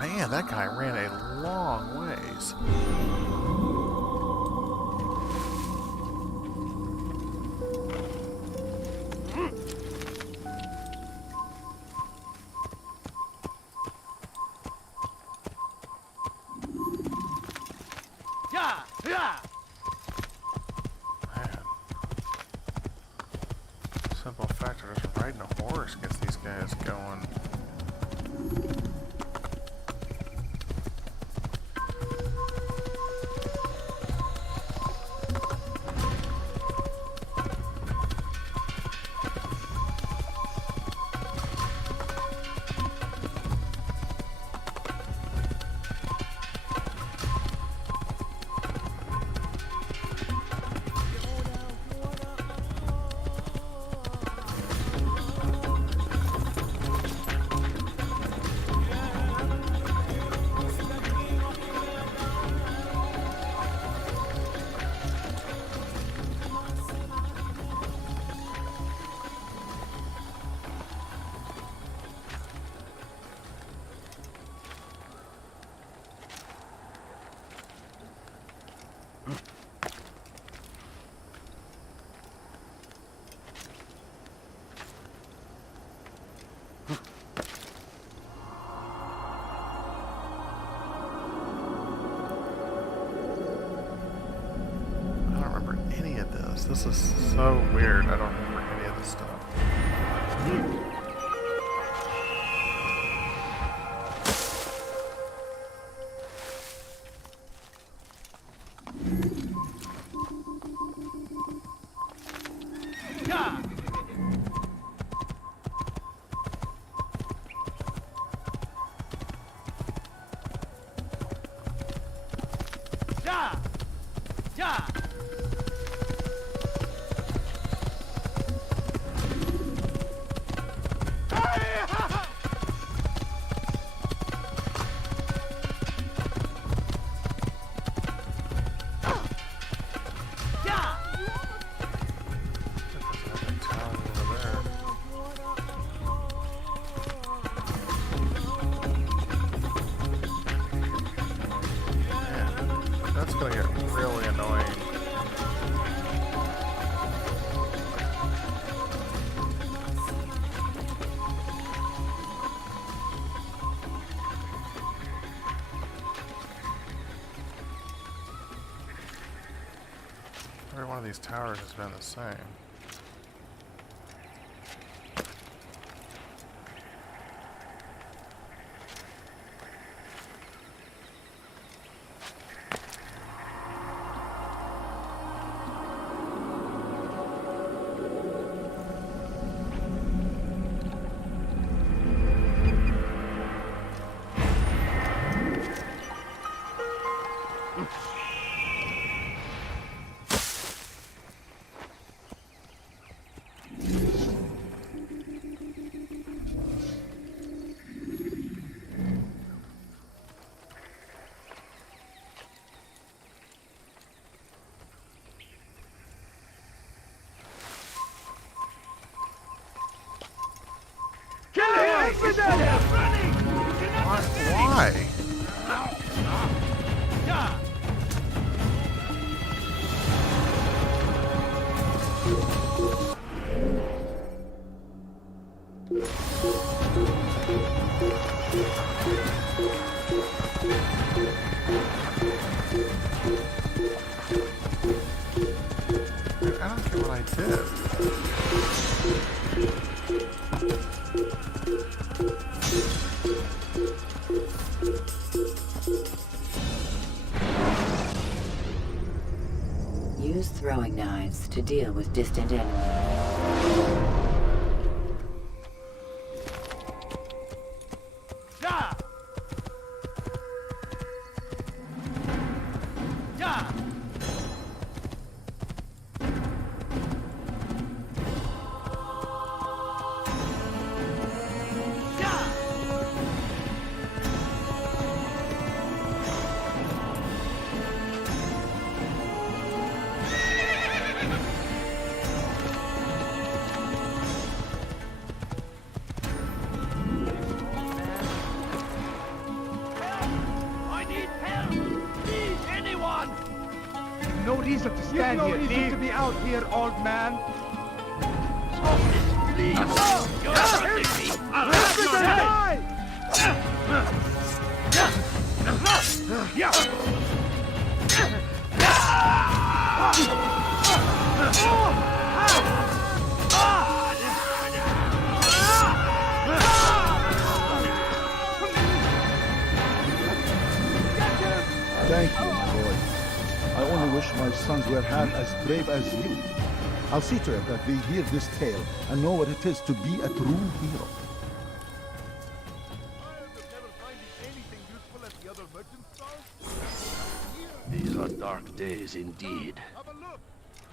Man, that guy ran a long ways. Simple fact of just riding a horse gets these guys going. This is so weird. I don't remember any of this stuff. That's gonna get really annoying. Every one of these towers has been the same. Why? I don't care what I did. Use throwing knives to deal with distant enemies. No reason to stand here. No reason to be out here, old man. Please. You're hurting me. I'll have your head. Thank you, my boy. I only wish my sons were half as brave as you. I'll see to it that they hear this tale and know what it is to be a true hero. These are dark days indeed. Have a look.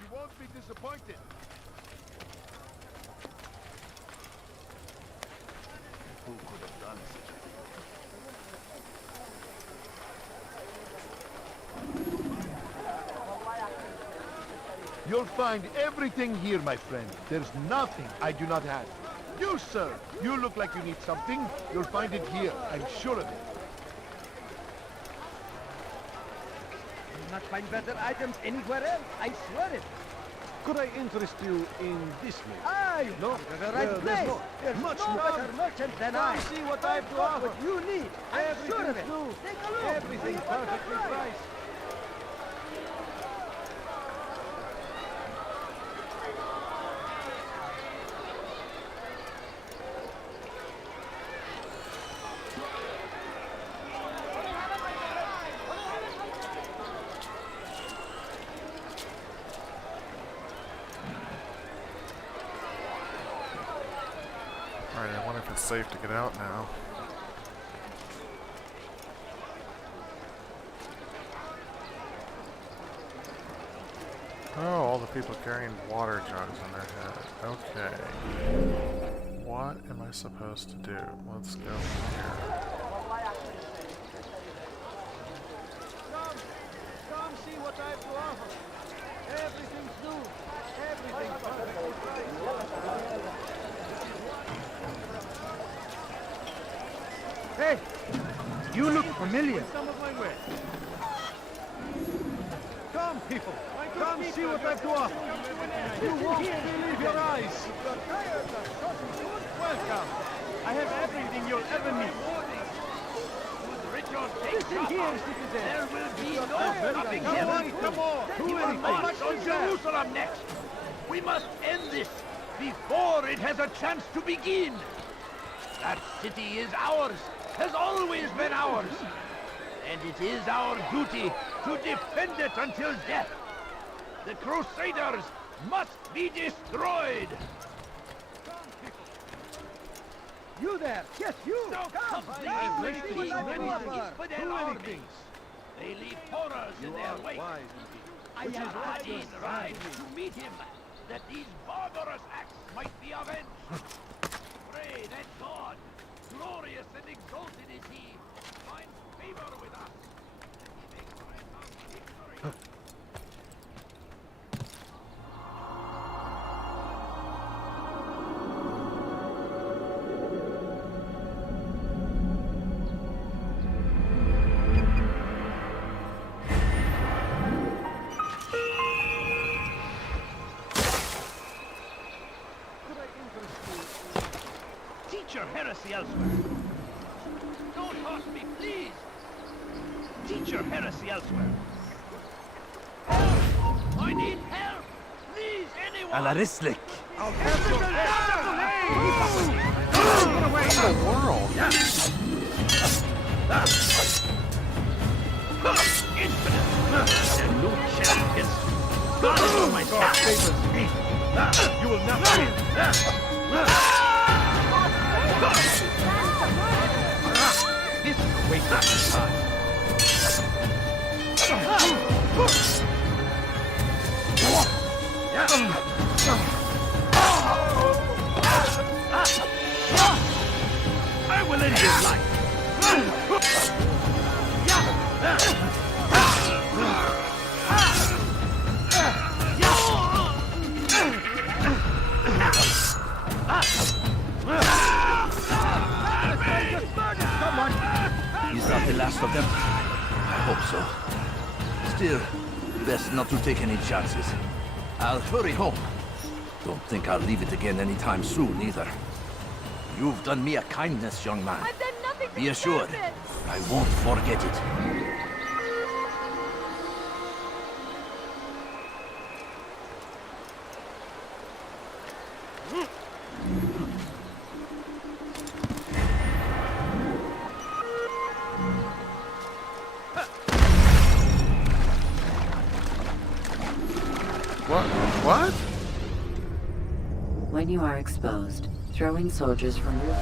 You won't be disappointed. Who could have done such a thing? You'll find everything here, my friend. There's nothing I do not have. You, sir, you look like you need something. You'll find it here, I'm sure of it. You'll not find better items anywhere else, I swear it. Could I interest you in this place? Ah, you No? come to the right Well, place. there's There's much no more. better merchant than Come I. see what I've to got offer. what you need. I'm sure of it. Everything's new. Take a look. Everything See what I perfectly like. priced. Alright, I wonder if it's safe to get out now. Oh, all the people carrying water jugs on their head. Okay. What am I supposed to do? Let's go here. Come see what I have to offer. Everything's new. Everything's perfectly priced. Hey, you look familiar. Some of my wares. Come, people. Come see what I've to offer. You won't believe your eyes. Welcome. I have everything you'll ever need. Listen here, citizen. There will be no stopping Come him. on, come on. He will march on Jerusalem next. We must end this before it has a chance to begin. That city is ours, has always been ours. And it is our duty to defend it until death. The Crusaders must be destroyed. You there. Yes, you. So Come. comes the Come, English see what I many have to offer. infidel armies. They leave horrors in their wake. I have Hadid ride to meet him, that these barbarous acts might be avenged. Pray that God, glorious and exalted is he, finds favor with us, and he may grant us victory. Teach your heresy elsewhere. Don't hurt me, please. Teach your heresy elsewhere. Help! I need help! Please, anyone! Alarislik! I'll help your What in the world? Infinite! The new champions! God is my God! You will not win! This is a waste of time. I will end his life. Is that the last of them? I hope so. Still, best not to take any chances. I'll hurry home. Don't think I'll leave it again anytime soon, either. You've done me a kindness, young man. I've done nothing to Be assured, deserve it. I won't forget it. What? When you are exposed, throwing soldiers from your...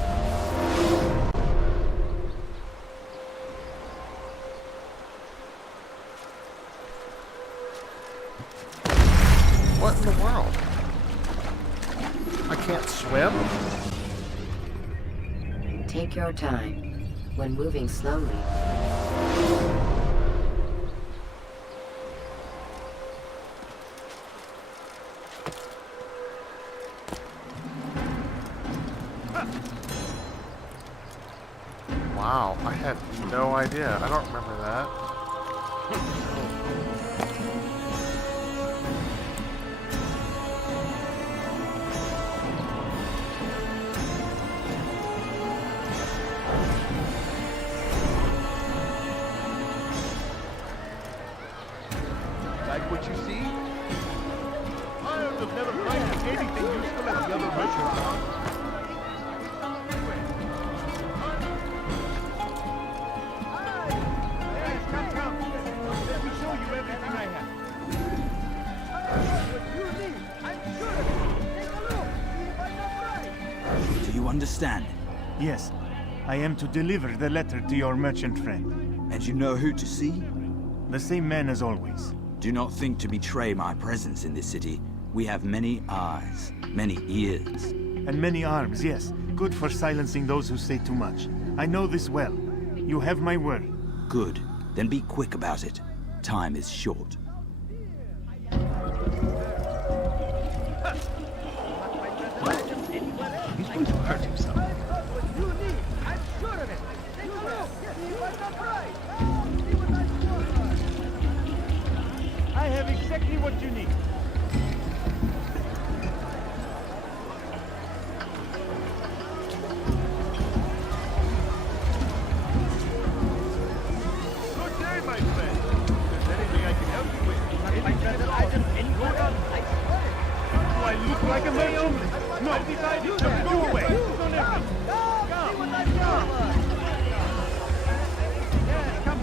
What in the world? I can't swim? Take your time. When moving slowly, Wow, I had no idea. I don't remember that. Like what you see? I've never found anything useful at the other merchants. Yes, come. Let me show you everything I have. What you need, I'm sure of it. Take a look. See if I got right. Do you understand? Yes, I am to deliver the letter to your merchant friend. And you know who to see? The same man as always. Do not think to betray my presence in this city. We have many eyes, many ears. And many arms, yes. Good for silencing those who say too much. I know this well. You have my word. Good. Then be quick about it. Time is short. He's going to hurt himself. What you need, I'm sure of it. Take a look. See if I got right. See what I'm sure of. I have exactly what you need. Good day, my friend. If there's anything I can help you with, any treasure item, any good on, I swear it. Do I look like a merchant? No, I decided to go away. Don't ever. Come. Yes, come.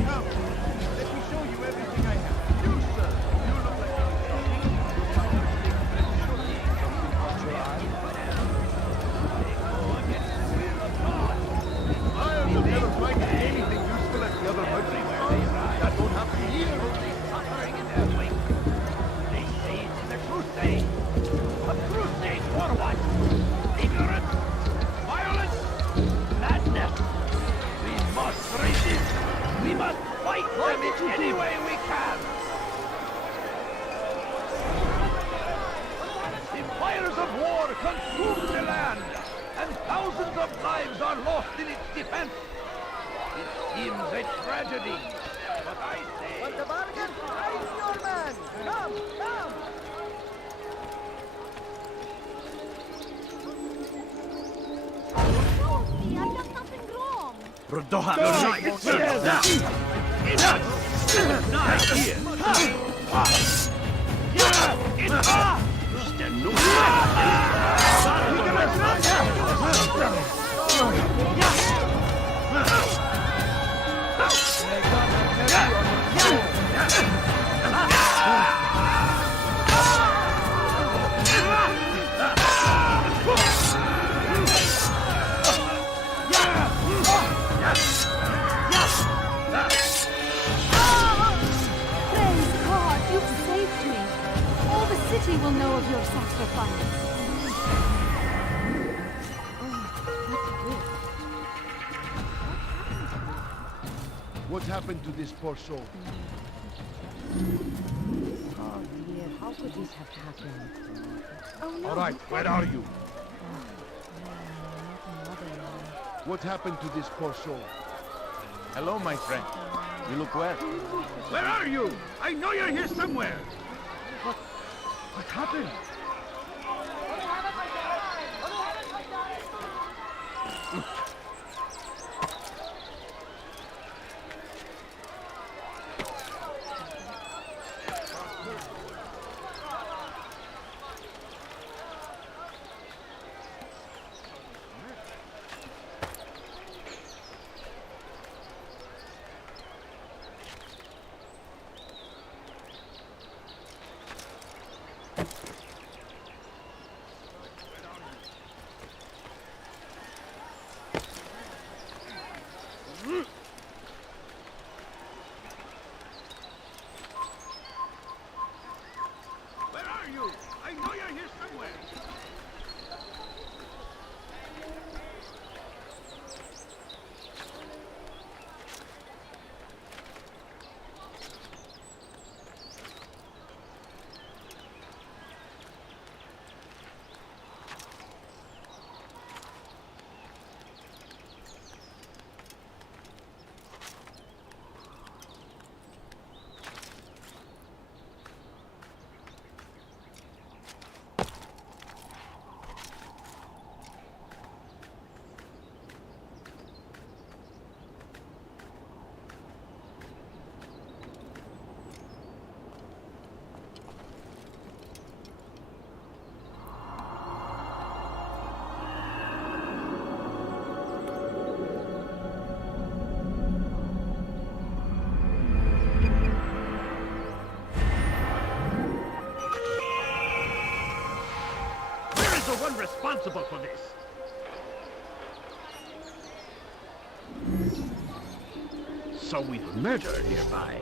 Let me show you everything I have. You, sir. You look like I'll never find anything useful at the other merchants. That don't happen here. Suffering in their wake. They say it's a crusade. A crusade for what? Ignorance? Violence? Madness? We must resist. We must fight them in any way we can. The fires of war consume the land, and thousands of lives are lost in its defense. It seems a tragedy, but I say... Want a bargain? I'm your man. Come. Rodoha, not here. Praise God, you've saved me. All the city will know of your sacrifice. What happened to this poor soul? Oh dear, how could this have happened? Oh no. All right, where are you? What happened to this poor soul? Hello, my friend. You look well. Where are you? I know you're here somewhere. What happened? Where are you? I know you're here somewhere. The one responsible for this. So we murder nearby.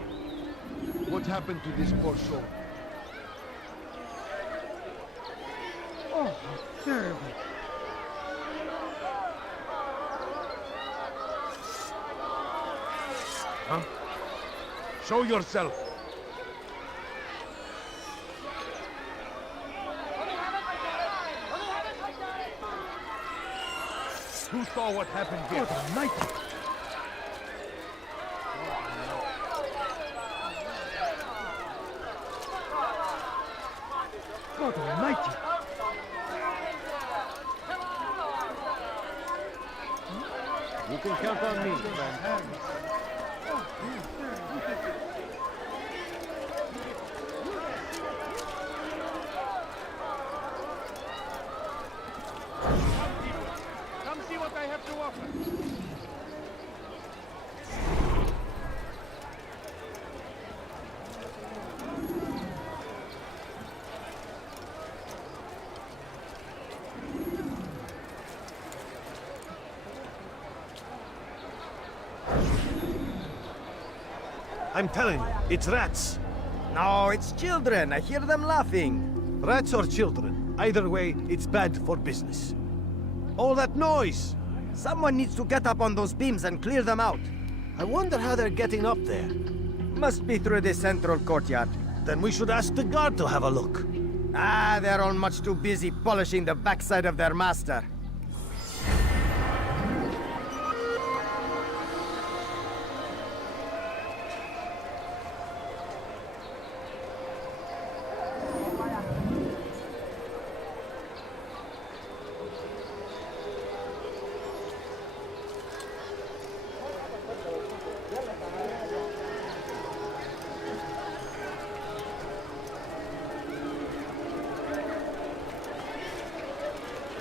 What happened to this poor soul? Oh, how terrible. Huh? Show yourself. Who saw what happened here? God almighty. God almighty. You can count on me, friend. Come see what I have to offer. I'm telling you, it's rats. No, it's children. I hear them laughing. Rats or children. Either way, it's bad for business. All that noise! Someone needs to get up on those beams and clear them out. I wonder how they're getting up there. Must be through the central courtyard. Then we should ask the guard to have a look. Ah, they're all much too busy polishing the backside of their master.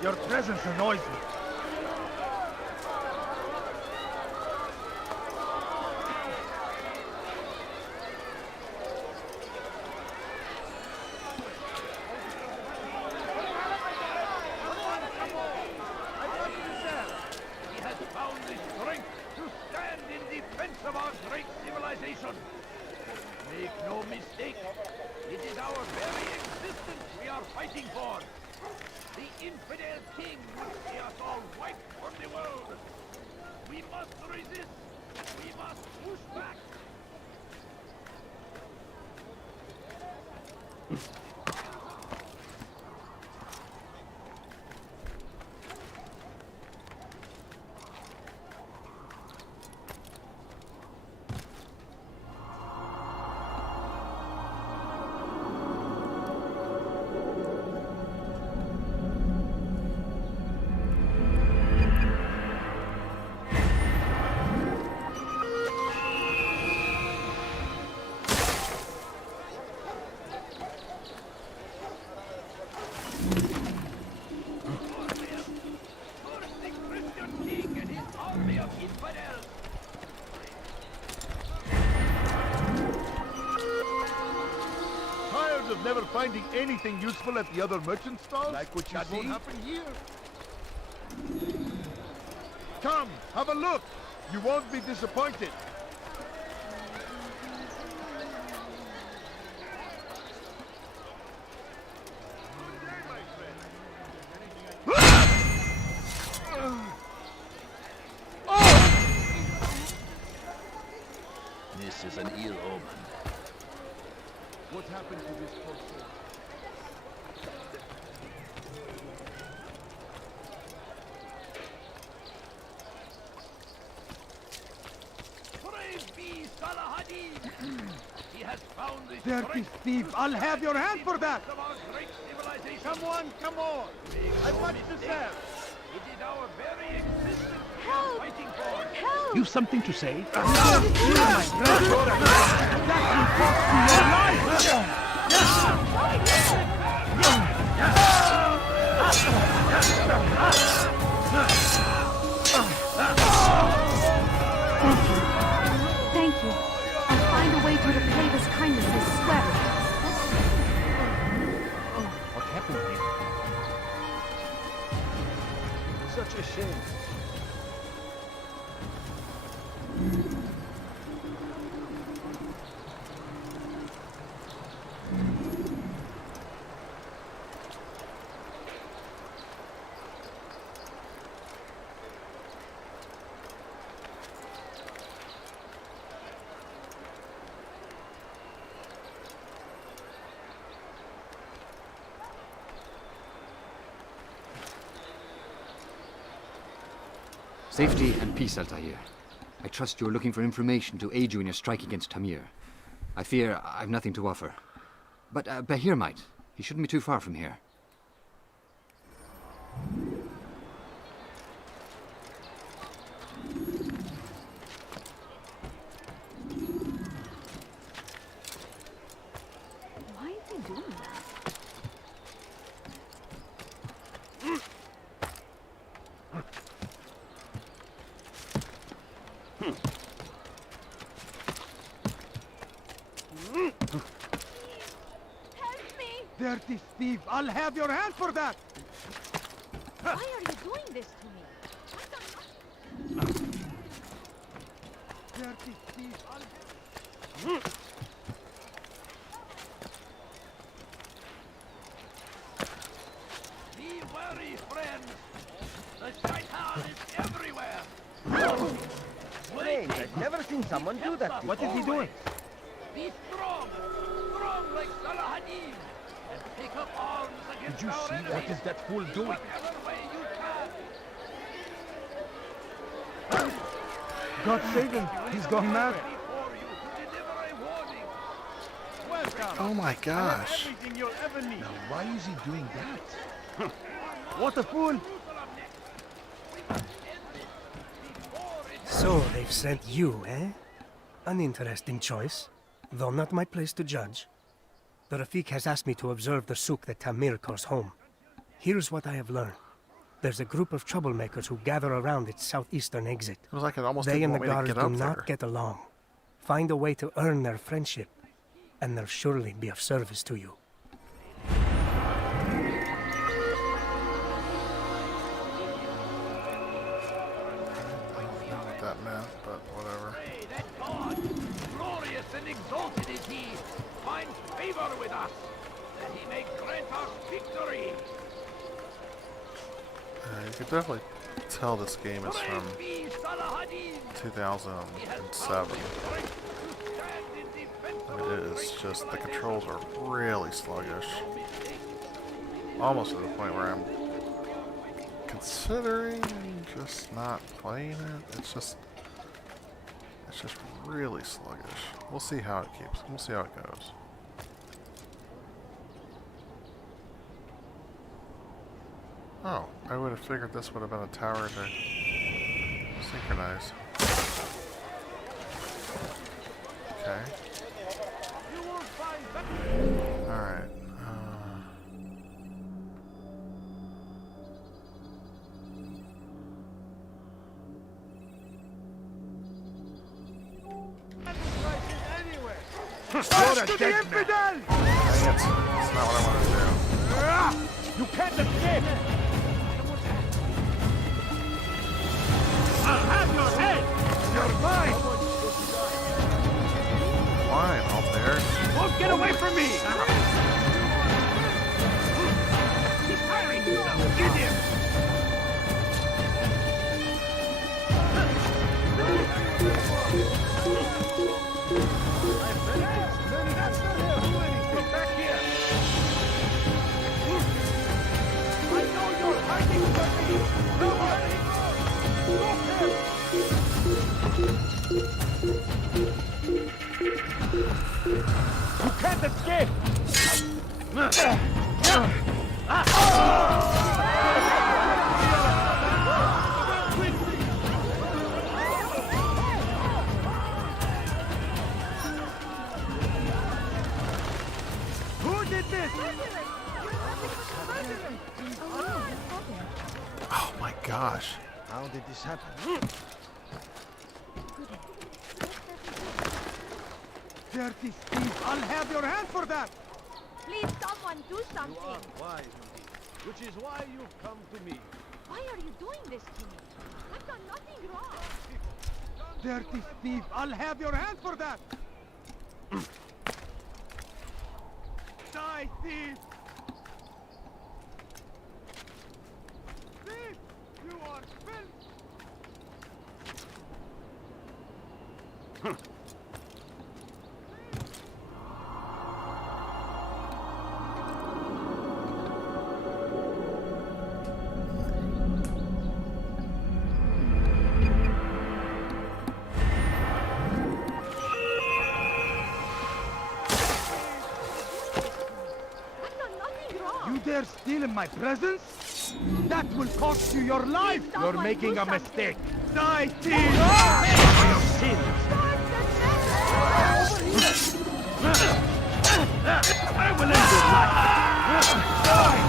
Your presence annoys me. He has found the strength to stand in defense of our great civilization. Make no mistake, it is our very existence we are fighting for. The infidel king will see us all wiped from the world. We must resist. We must push back. Tired of never finding anything useful at the other merchant stalls? Like what you see? Won't happen here. Come, have a look. You won't be disappointed. This is an ill omen. What happened to this poor soul? Praise be Salahadin! He has found the Dirty strength thief! I'll have your hand for that! of our great civilization. Come on, come on! I've much to say! It is our very existence we are fighting for. Help! You've something to say? Thank you. I'll find a way to repay this kindness, I swear it. What happened here? Such a shame. Safety and peace, Altair. I trust you are looking for information to aid you in your strike against Tamir. I fear I've nothing to offer. But Bahir might. He shouldn't be too far from here. Why is he doing that? Dirty thief! I'll have your hand for that! Why are you doing this to me? Dirty thief! I'll have... Be wary, friends. The shaitan is everywhere. Strange, I've never seen someone do that before. What is he doing? Be strong. Strong like Salahadin. And pick up arms against Did you our see enemies. what is that fool In doing? whatever way you can. God save him! He's gone mad! Before you to deliver a warning. Welcome! Oh my gosh. Everything you'll ever need! Now, why is he doing that? What a fool! So they've sent you, eh? An interesting choice, though not my place to judge. The Rafik has asked me to observe the souk that Tamir calls home. Here's what I have learned. There's a group of troublemakers who gather around its southeastern exit. It was like it almost They didn't and the want me to guards get do up not there. get along. Find a way to earn their friendship, and they'll surely be of service to you. That meant, but whatever. Hey, that God, glorious and exalted is he, finds favor with us, that he may grant us victory. You can definitely tell this game is from 2007. I mean, it is just, the controls are really sluggish. Almost to the point where I'm considering just not playing it. It's just really sluggish. We'll see how it keeps. We'll see how it goes. Oh, I would have figured this would have been a tower to synchronize. Okay. Alright. March to the infidel! Dang it. That's not what I wanted to do. You can't escape! I'll have your head! You're mine! Fine, out there. Won't get away from me! He's tiring himself! Get him! Come back here! I know you're hiding from me! Nobody! You can't escape! Who did this? Oh my gosh. How did this happen? Dirty thief! I'll have your hand for that! Please, someone do something. You are wise, which is why you've come to me. Why are you doing this to me? I've done nothing wrong. Dirty thief! I'll have your hand for that! Die, thief! Thief! You are filth! You dare steal in my presence? That will cost you your life! You're making a mistake! Die, thief! For your sins! I will end your life! Die,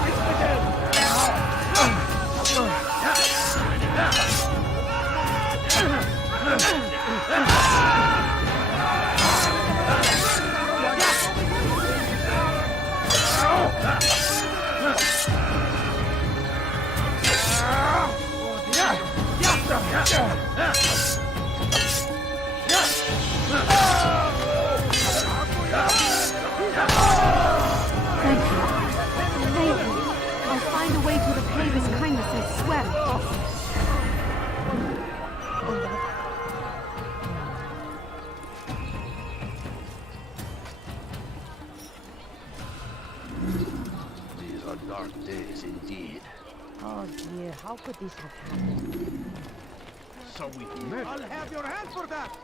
Thank you. I'll find a way to repay this kindness, I swear. These are dark days indeed. Oh dear, how could this have happened? So we've met. I'll have your hand for that!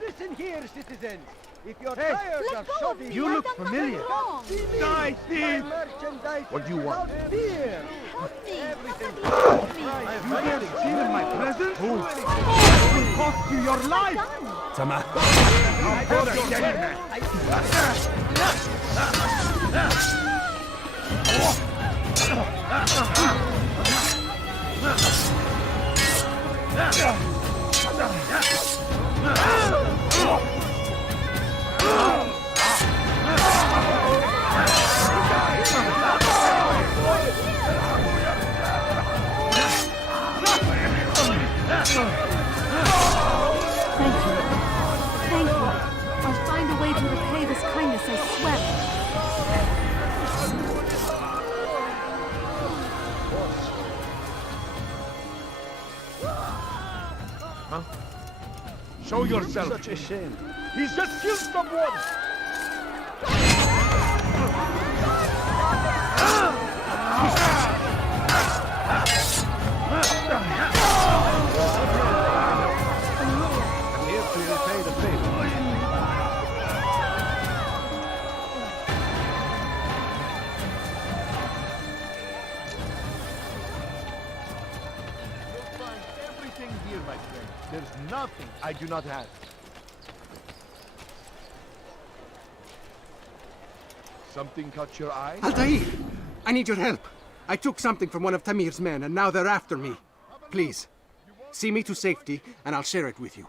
Listen here, citizens! If your tires are shoddy, you look familiar. Die, thief! What do you want? Beer! Everything. You dare steal in my presence? Who? It will cost you your life! Sama. I'll have your head. Thank you. Thank you. I'll find a way to repay this kindness, I swear. Huh? Show yourself. Such a shame. He's just killed someone. I'm here to repay the favor. You'll find everything here, my friend. There's nothing I do not have. Something caught your eye? Altair! I need your help. I took something from one of Tamir's men, and now they're after me. Please, see me to safety, and I'll share it with you.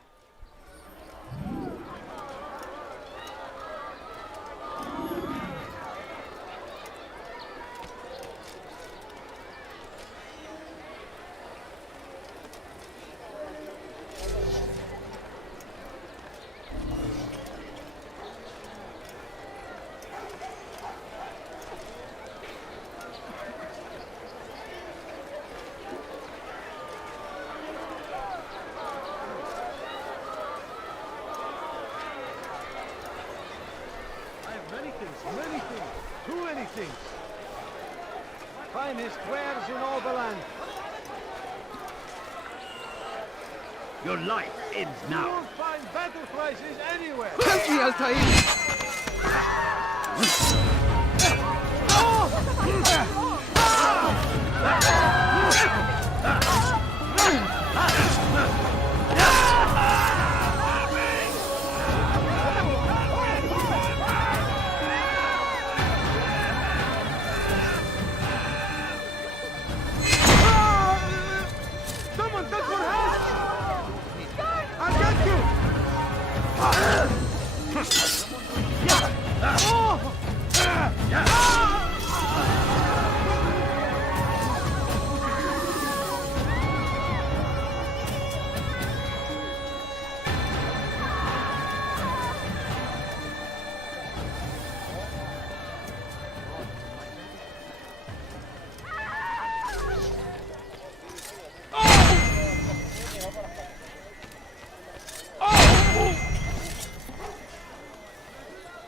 I have many things. Too many things. Finest wares in all the land. Your life ends now. You'll find better prices anywhere. Help me, Altair! Someone touch your hand! I got you!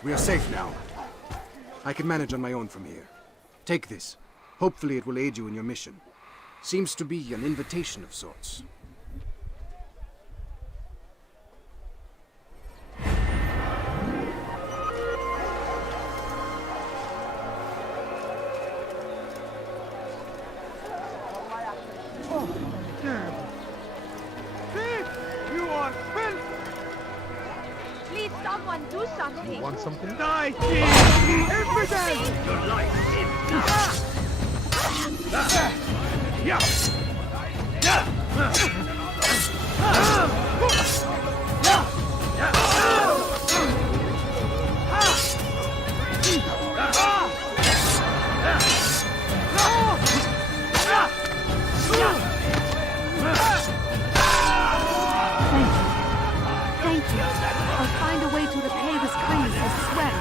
We are safe now. I can manage on my own from here. Take this. Hopefully it will aid you in your mission. Seems to be an invitation of sorts. You are filth! Please, someone do something. Want something? Die, thief! Infidel! Your life ends now. Thank you. I'll find a way to repay this kindness, I swear.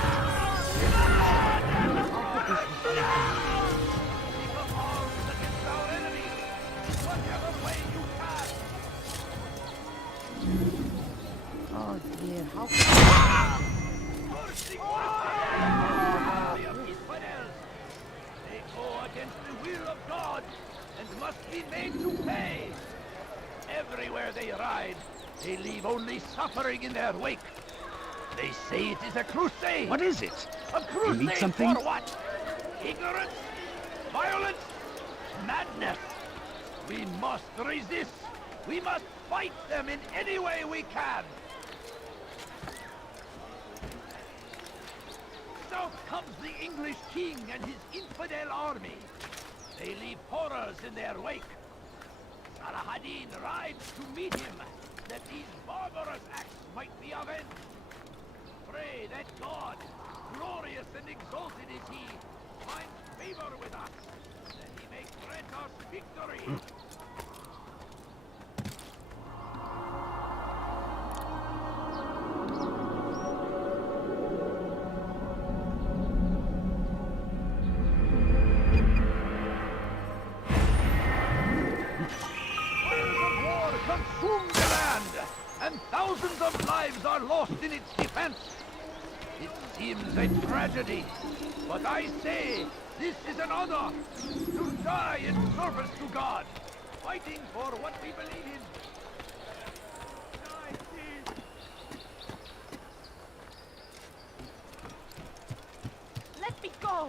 Oh dear, how They go against the will of God and must be made to pay. Everywhere they ride, they leave only suffering in their wake. They say it is a crusade. What is it? A You crusade need something? for what? Ignorance? Violence? Madness? We must resist. We must fight them in any way we can. South comes the English king and his infidel army. They leave horrors in their wake. Saladin rides to meet him, that these barbarous acts might be avenged. Pray that God, glorious and exalted is he, finds favor with us, that he may grant us victory. Consume the land, and thousands of lives are lost in its defense. It seems a tragedy, but I say this is an honor to die in service to God, fighting for what we believe in. Let me go!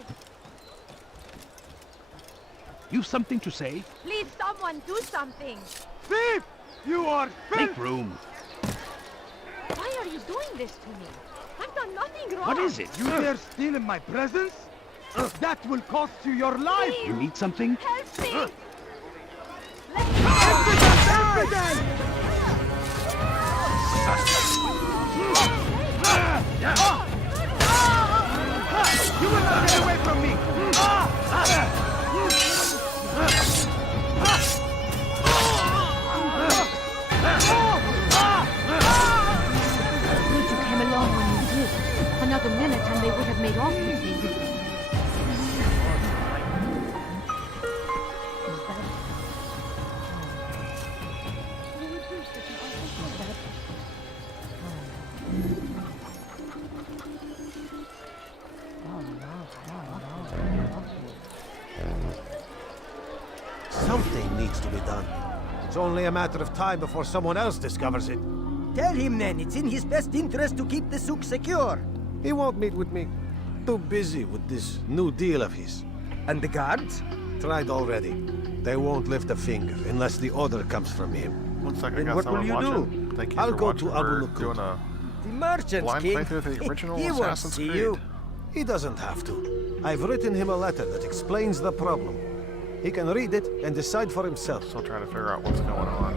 You've something to say? Please, someone do something! Thief! You are Make room. Why are you doing this to me? I've done nothing wrong! What is it? You dare steal in my presence? That will cost you your life! You need something? Help me! You will not get away from me! I'm glad you came along when you did. Another minute and they would have made off with me. Something needs to be done. It's only a matter of time before someone else discovers it. Tell him then, it's in his best interest to keep the souk secure. He won't meet with me. Too busy with this new deal of his. And the guards? Tried already. They won't lift a finger unless the order comes from him. Looks like I Then got what will someone you watching. do? Thank you I'll for go watching. to Abu We're Lukud. doing a The merchant's blind king. playthrough of the original He won't Assassin's see Creed. you. He doesn't have to. I've written him a letter that explains the problem. He can read it and decide for himself. Still trying to figure out what's going on.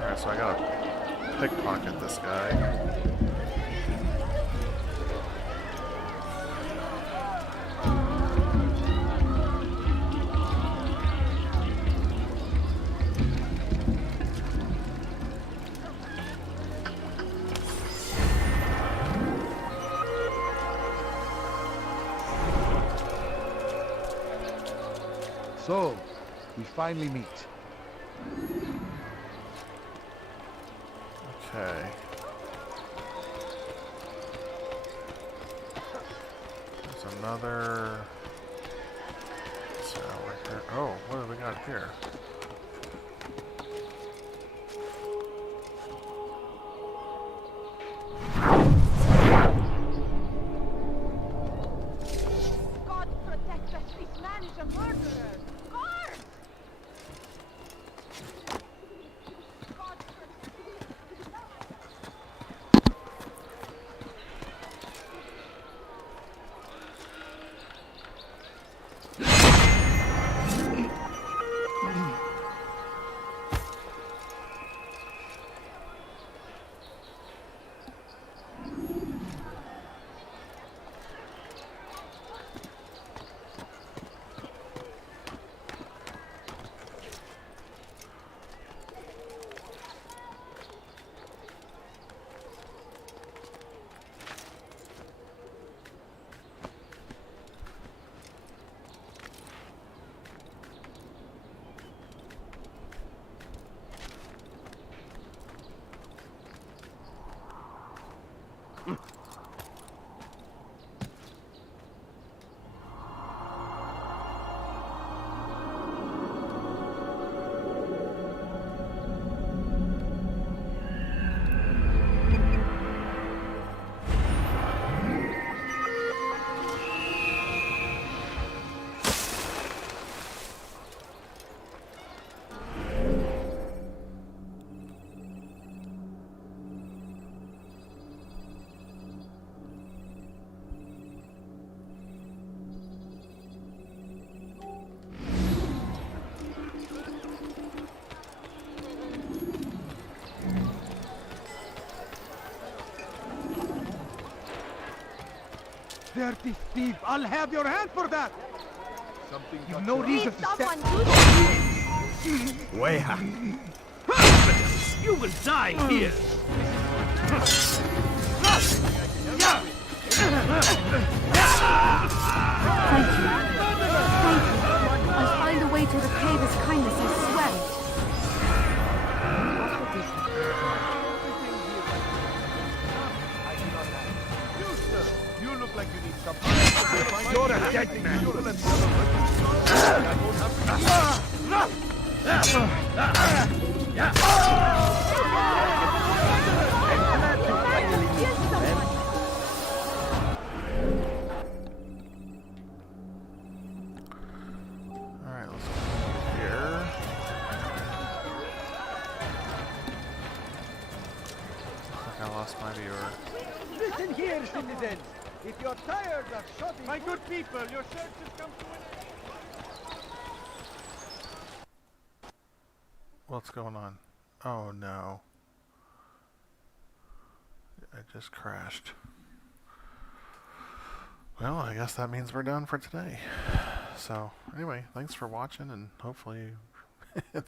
Alright, so I gotta pickpocket this guy. So, we finally meet. Okay. There's another cell right here. Oh, what do we got here? God protect us! This man is a murderer! Guard! God dirty thief! I'll have your hand for that! You've no reason to Someone step... do that! Weha! You will die here! Thank you. Thank you. I'll find a way to repay this kindness, I swear it. You look like you need something. You're a dead man. Alright, let's go here. Looks like I lost my viewer. Listen here, citizens. If you're tired of shouting... My good people, your search has come to an end. What's going on? Oh no. I just crashed. Well, I guess that means we're done for today. So, anyway, thanks for watching, and hopefully at the